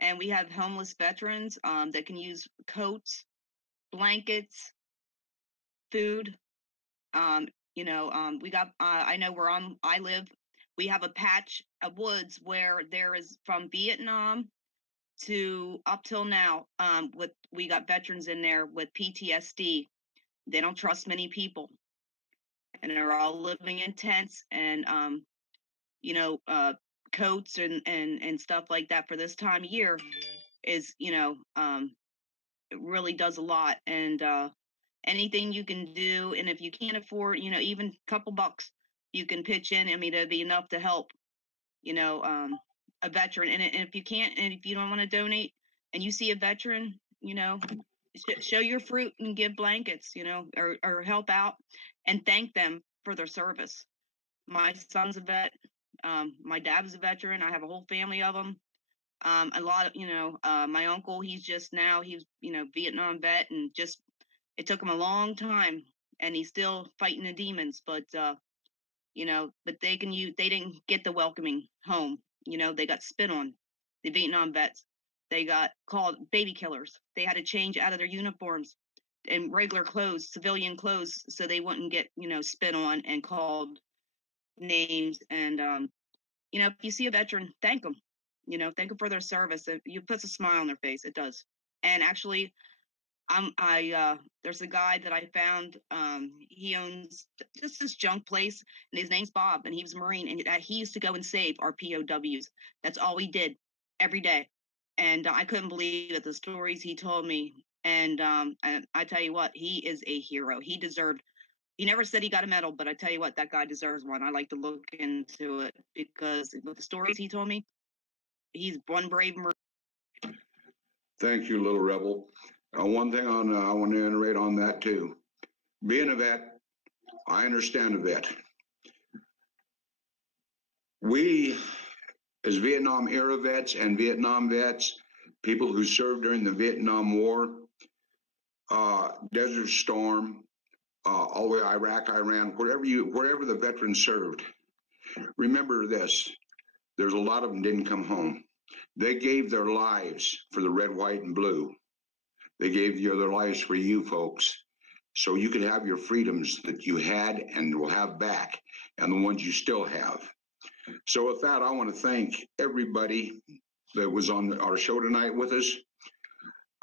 and we have homeless veterans that can use coats, blankets, food. We got, I know where I live, we have a patch of woods where there is from Vietnam to up till now, we got veterans in there with PTSD. They don't trust many people, and they're all living in tents and, coats and stuff like that for this time of year is, it really does a lot. And anything you can do, and if you can't afford, even a couple bucks, you can pitch in. It'd be enough to help, a veteran. And if you can't, and if you don't want to donate, and you see a veteran, show your fruit and give blankets, or help out and thank them for their service. My son's a vet. My dad was a veteran. I have a whole family of them. A lot of, my uncle, he's Vietnam vet, and just, it took him a long time, and he's still fighting the demons, but they didn't get the welcoming home. They got spit on, the Vietnam vets. They got called baby killers. They had to change out of their uniforms and regular clothes, civilian clothes, so they wouldn't get, spit on and called names. And, if you see a veteran, thank them, thank them for their service. It puts a smile on their face. It does. And actually, there's a guy that I found, he owns just this junk place, and his name's Bob, and he was a Marine, and he used to go and save our POWs. That's all he did every day. And I couldn't believe it, the stories he told me. And I tell you what, he is a hero. He never said he got a medal, but I tell you what, that guy deserves one. I like to look into it, because with the stories he told me, he's one brave Marine. Thank you, Little Rebel. One thing I want to iterate on that too. Being a vet, I understand a vet. We, as Vietnam era vets and Vietnam vets, people who served during the Vietnam War, Desert Storm, all the way Iraq, Iran, wherever the veterans served, remember this: there's a lot of them didn't come home. They gave their lives for the red, white, and blue. They gave their lives for you folks, so you could have your freedoms that you had and will have back, and the ones you still have. So with that, I want to thank everybody that was on our show tonight with us.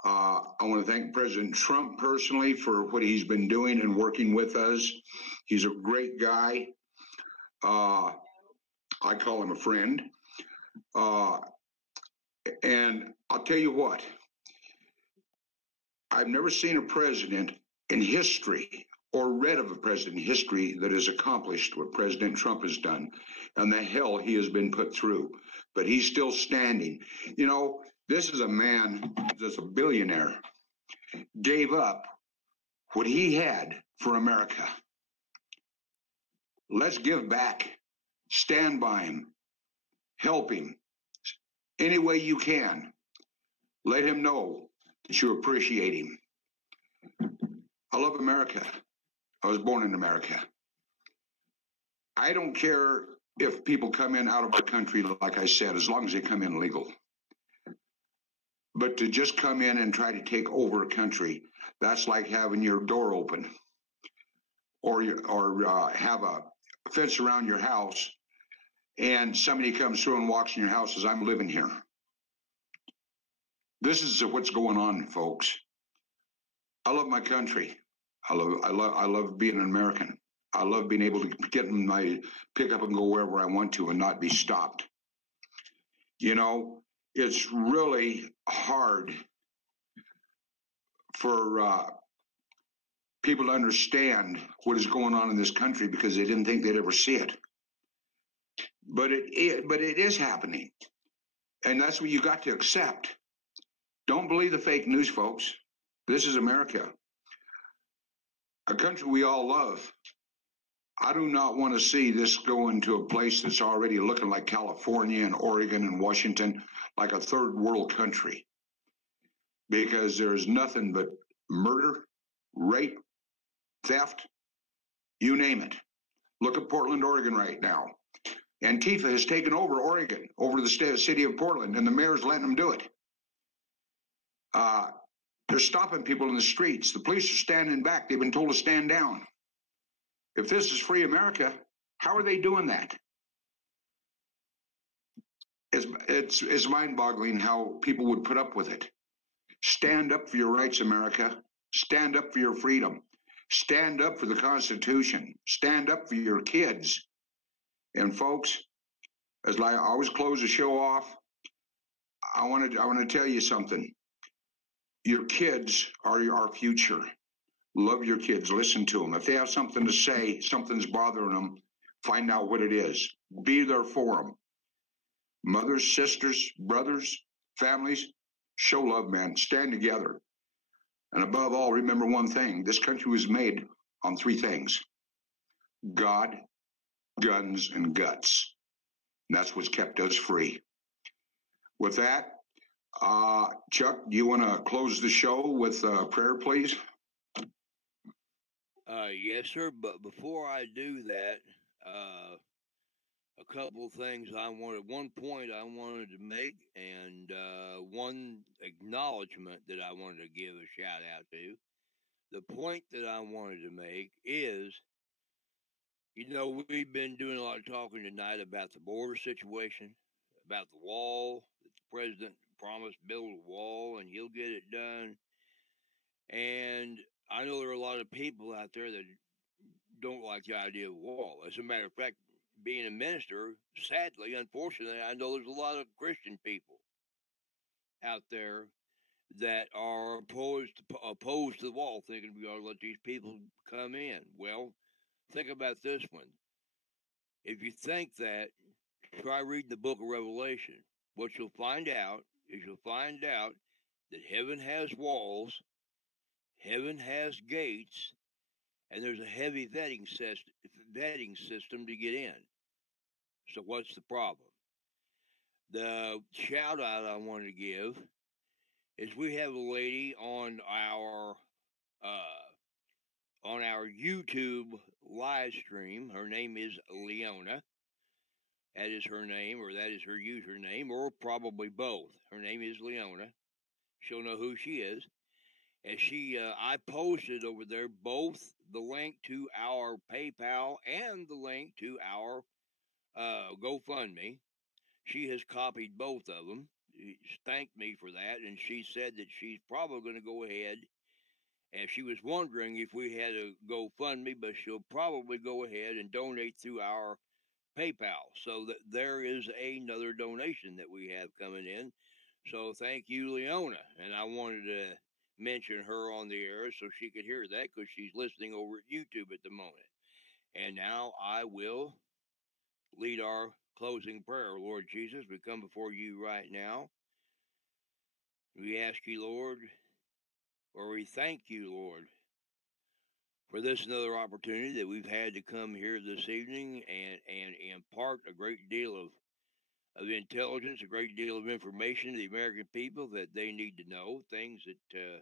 I want to thank President Trump personally for what he's been doing and working with us. He's a great guy. I call him a friend. And I'll tell you what, I've never seen a president in history or read of a president in history that has accomplished what President Trump has done and the hell he has been put through. But he's still standing. You know, this is a man that's a billionaire, gave up what he had for America. Let's give back. Stand by him. Help him. Any way you can. Let him know that you appreciate him. I love America. I was born in America. I don't care if people come in out of our country, like I said, as long as they come in legal. But to just come in and try to take over a country, that's like having your door open or have a fence around your house and somebody comes through and walks in your house and says, I'm living here. This is what's going on, folks. I love my country. I love being an American. I love being able to get in my pickup and go wherever I want to and not be stopped. You know, it's really hard for people to understand what is going on in this country because they didn't think they'd ever see it. But it is happening. And that's what you got to accept. Don't believe the fake news, folks. This is America, a country we all love. I do not want to see this go into a place that's already looking like California and Oregon and Washington, like a third world country, because there's nothing but murder, rape, theft, you name it. Look at Portland, Oregon right now. Antifa has taken over Oregon, over the city of Portland, and the mayor's letting them do it. They're stopping people in the streets. The police are standing back. They've been told to stand down. If this is free America, how are they doing that? It's mind-boggling how people would put up with it. Stand up for your rights, America. Stand up for your freedom. Stand up for the Constitution. Stand up for your kids. And folks, as I always close the show off, I want to tell you something. Your kids are our future. Love your kids. Listen to them. If they have something to say, something's bothering them, find out what it is. Be there for them. Mothers, sisters, brothers, families, show love, man. Stand together. And above all, remember one thing. This country was made on three things: God, guns, and guts. And that's what's kept us free. With that, Chuck, do you want to close the show with a prayer, please? Yes, sir. But before I do that, a couple of things one point I wanted to make, and one acknowledgement that I wanted to give a shout out to. The point that I wanted to make is, you know, we've been doing a lot of talking tonight about the border situation, about the wall. The president promised to build a wall, and he'll get it done. And I know there are a lot of people out there that don't like the idea of a wall. As a matter of fact, being a minister, sadly, unfortunately, I know there's a lot of Christian people out there that are opposed to the wall, thinking we ought to let these people come in. Well, think about this one. If you think that, try reading the book of Revelation. What you'll find out is that heaven has walls, heaven has gates, and there's a heavy vetting system to get in. So what's the problem? The shout out I want to give is we have a lady on our YouTube live stream. Her name is Leona. That is her name, or that is her username, or probably both. Her name is Leona. She'll know who she is. And I posted over there both the link to our PayPal and the link to our GoFundMe. She has copied both of them. She thanked me for that, and she said that she's probably going to go ahead. And she was wondering if we had a GoFundMe, but she'll probably go ahead and donate through our PayPal. So that there is another donation that we have coming in. So thank you, Leona. And I wanted to mention her on the air so she could hear that because she's listening over at YouTube at the moment. And now I will lead our closing prayer. Lord Jesus, we come before you right now. We ask you, Lord, or we thank you, Lord, for this another opportunity that we've had to come here this evening and impart a great deal of intelligence, a great deal of information to the American people that they need to know, things that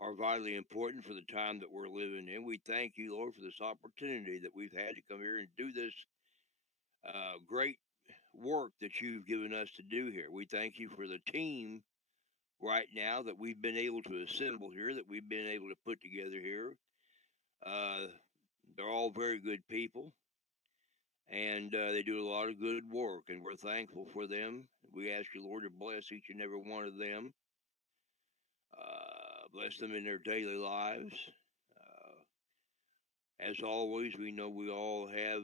are vitally important for the time that we're living in. We thank you, Lord, for this opportunity that we've had to come here and do this great work that you've given us to do here. We thank you for the team right now that we've been able to assemble here, that we've been able to put together here. They're all very good people, and they do a lot of good work, and we're thankful for them. We ask you, Lord, to bless each and every one of them. Bless them in their daily lives. As always, we know we all have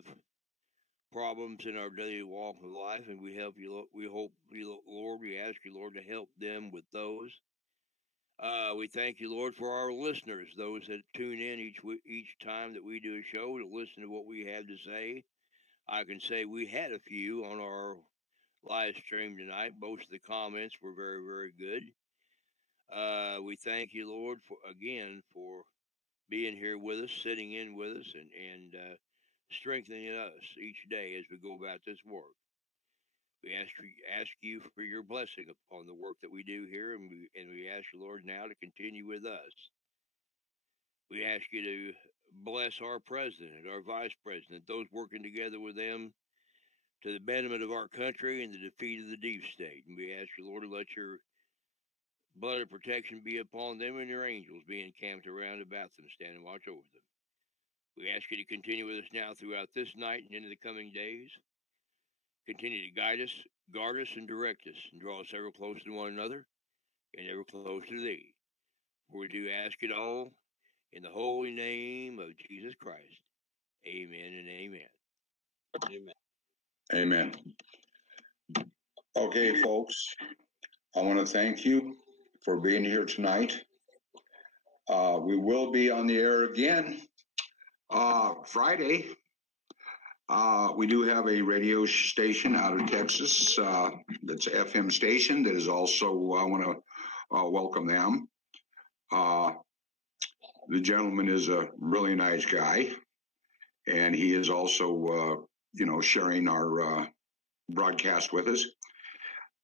problems in our daily walk of life, and we hope you, Lord, we ask you, Lord, to help them with those. We thank you, Lord, for our listeners, those that tune in each time that we do a show to listen to what we have to say. I can say we had a few on our live stream tonight. Most of the comments were very, very good. We thank you, Lord, for being here with us, sitting in with us, and strengthening us each day as we go about this work. We ask you for your blessing upon the work that we do here, and we ask you, Lord, now to continue with us. We ask you to bless our president, our vice president, those working together with them to the betterment of our country and the defeat of the deep state. And we ask you, Lord, to let your blood of protection be upon them and your angels be encamped around about them, stand and watch over them. We ask you to continue with us now throughout this night and into the coming days. Continue to guide us, guard us, and direct us, and draw us ever closer to one another and ever closer to thee. For we do ask it all in the holy name of Jesus Christ. Amen and amen. Amen. Okay, folks, I want to thank you for being here tonight. We will be on the air again Friday. We do have a radio station out of Texas that's an FM station that is also, I want to welcome them. The gentleman is a really nice guy, and he is also, sharing our broadcast with us.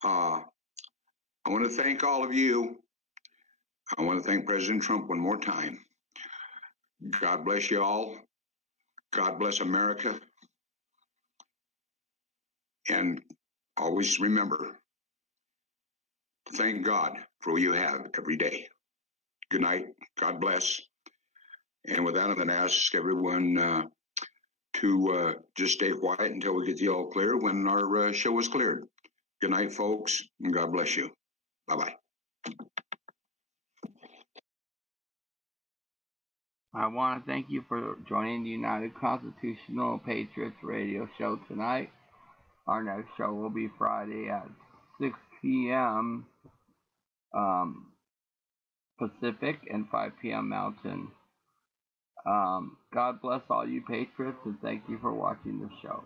I want to thank all of you. I want to thank President Trump one more time. God bless you all. God bless America. And always remember to thank God for what you have every day. Good night. God bless. And with that, I'm going to ask everyone to just stay quiet until we get the all clear when our show is cleared. Good night, folks, and God bless you. Bye-bye. I want to thank you for joining the United Constitutional Patriots radio show tonight. Our next show will be Friday at 6 p.m. Pacific and 5 p.m. Mountain. God bless all you Patriots, and thank you for watching the show.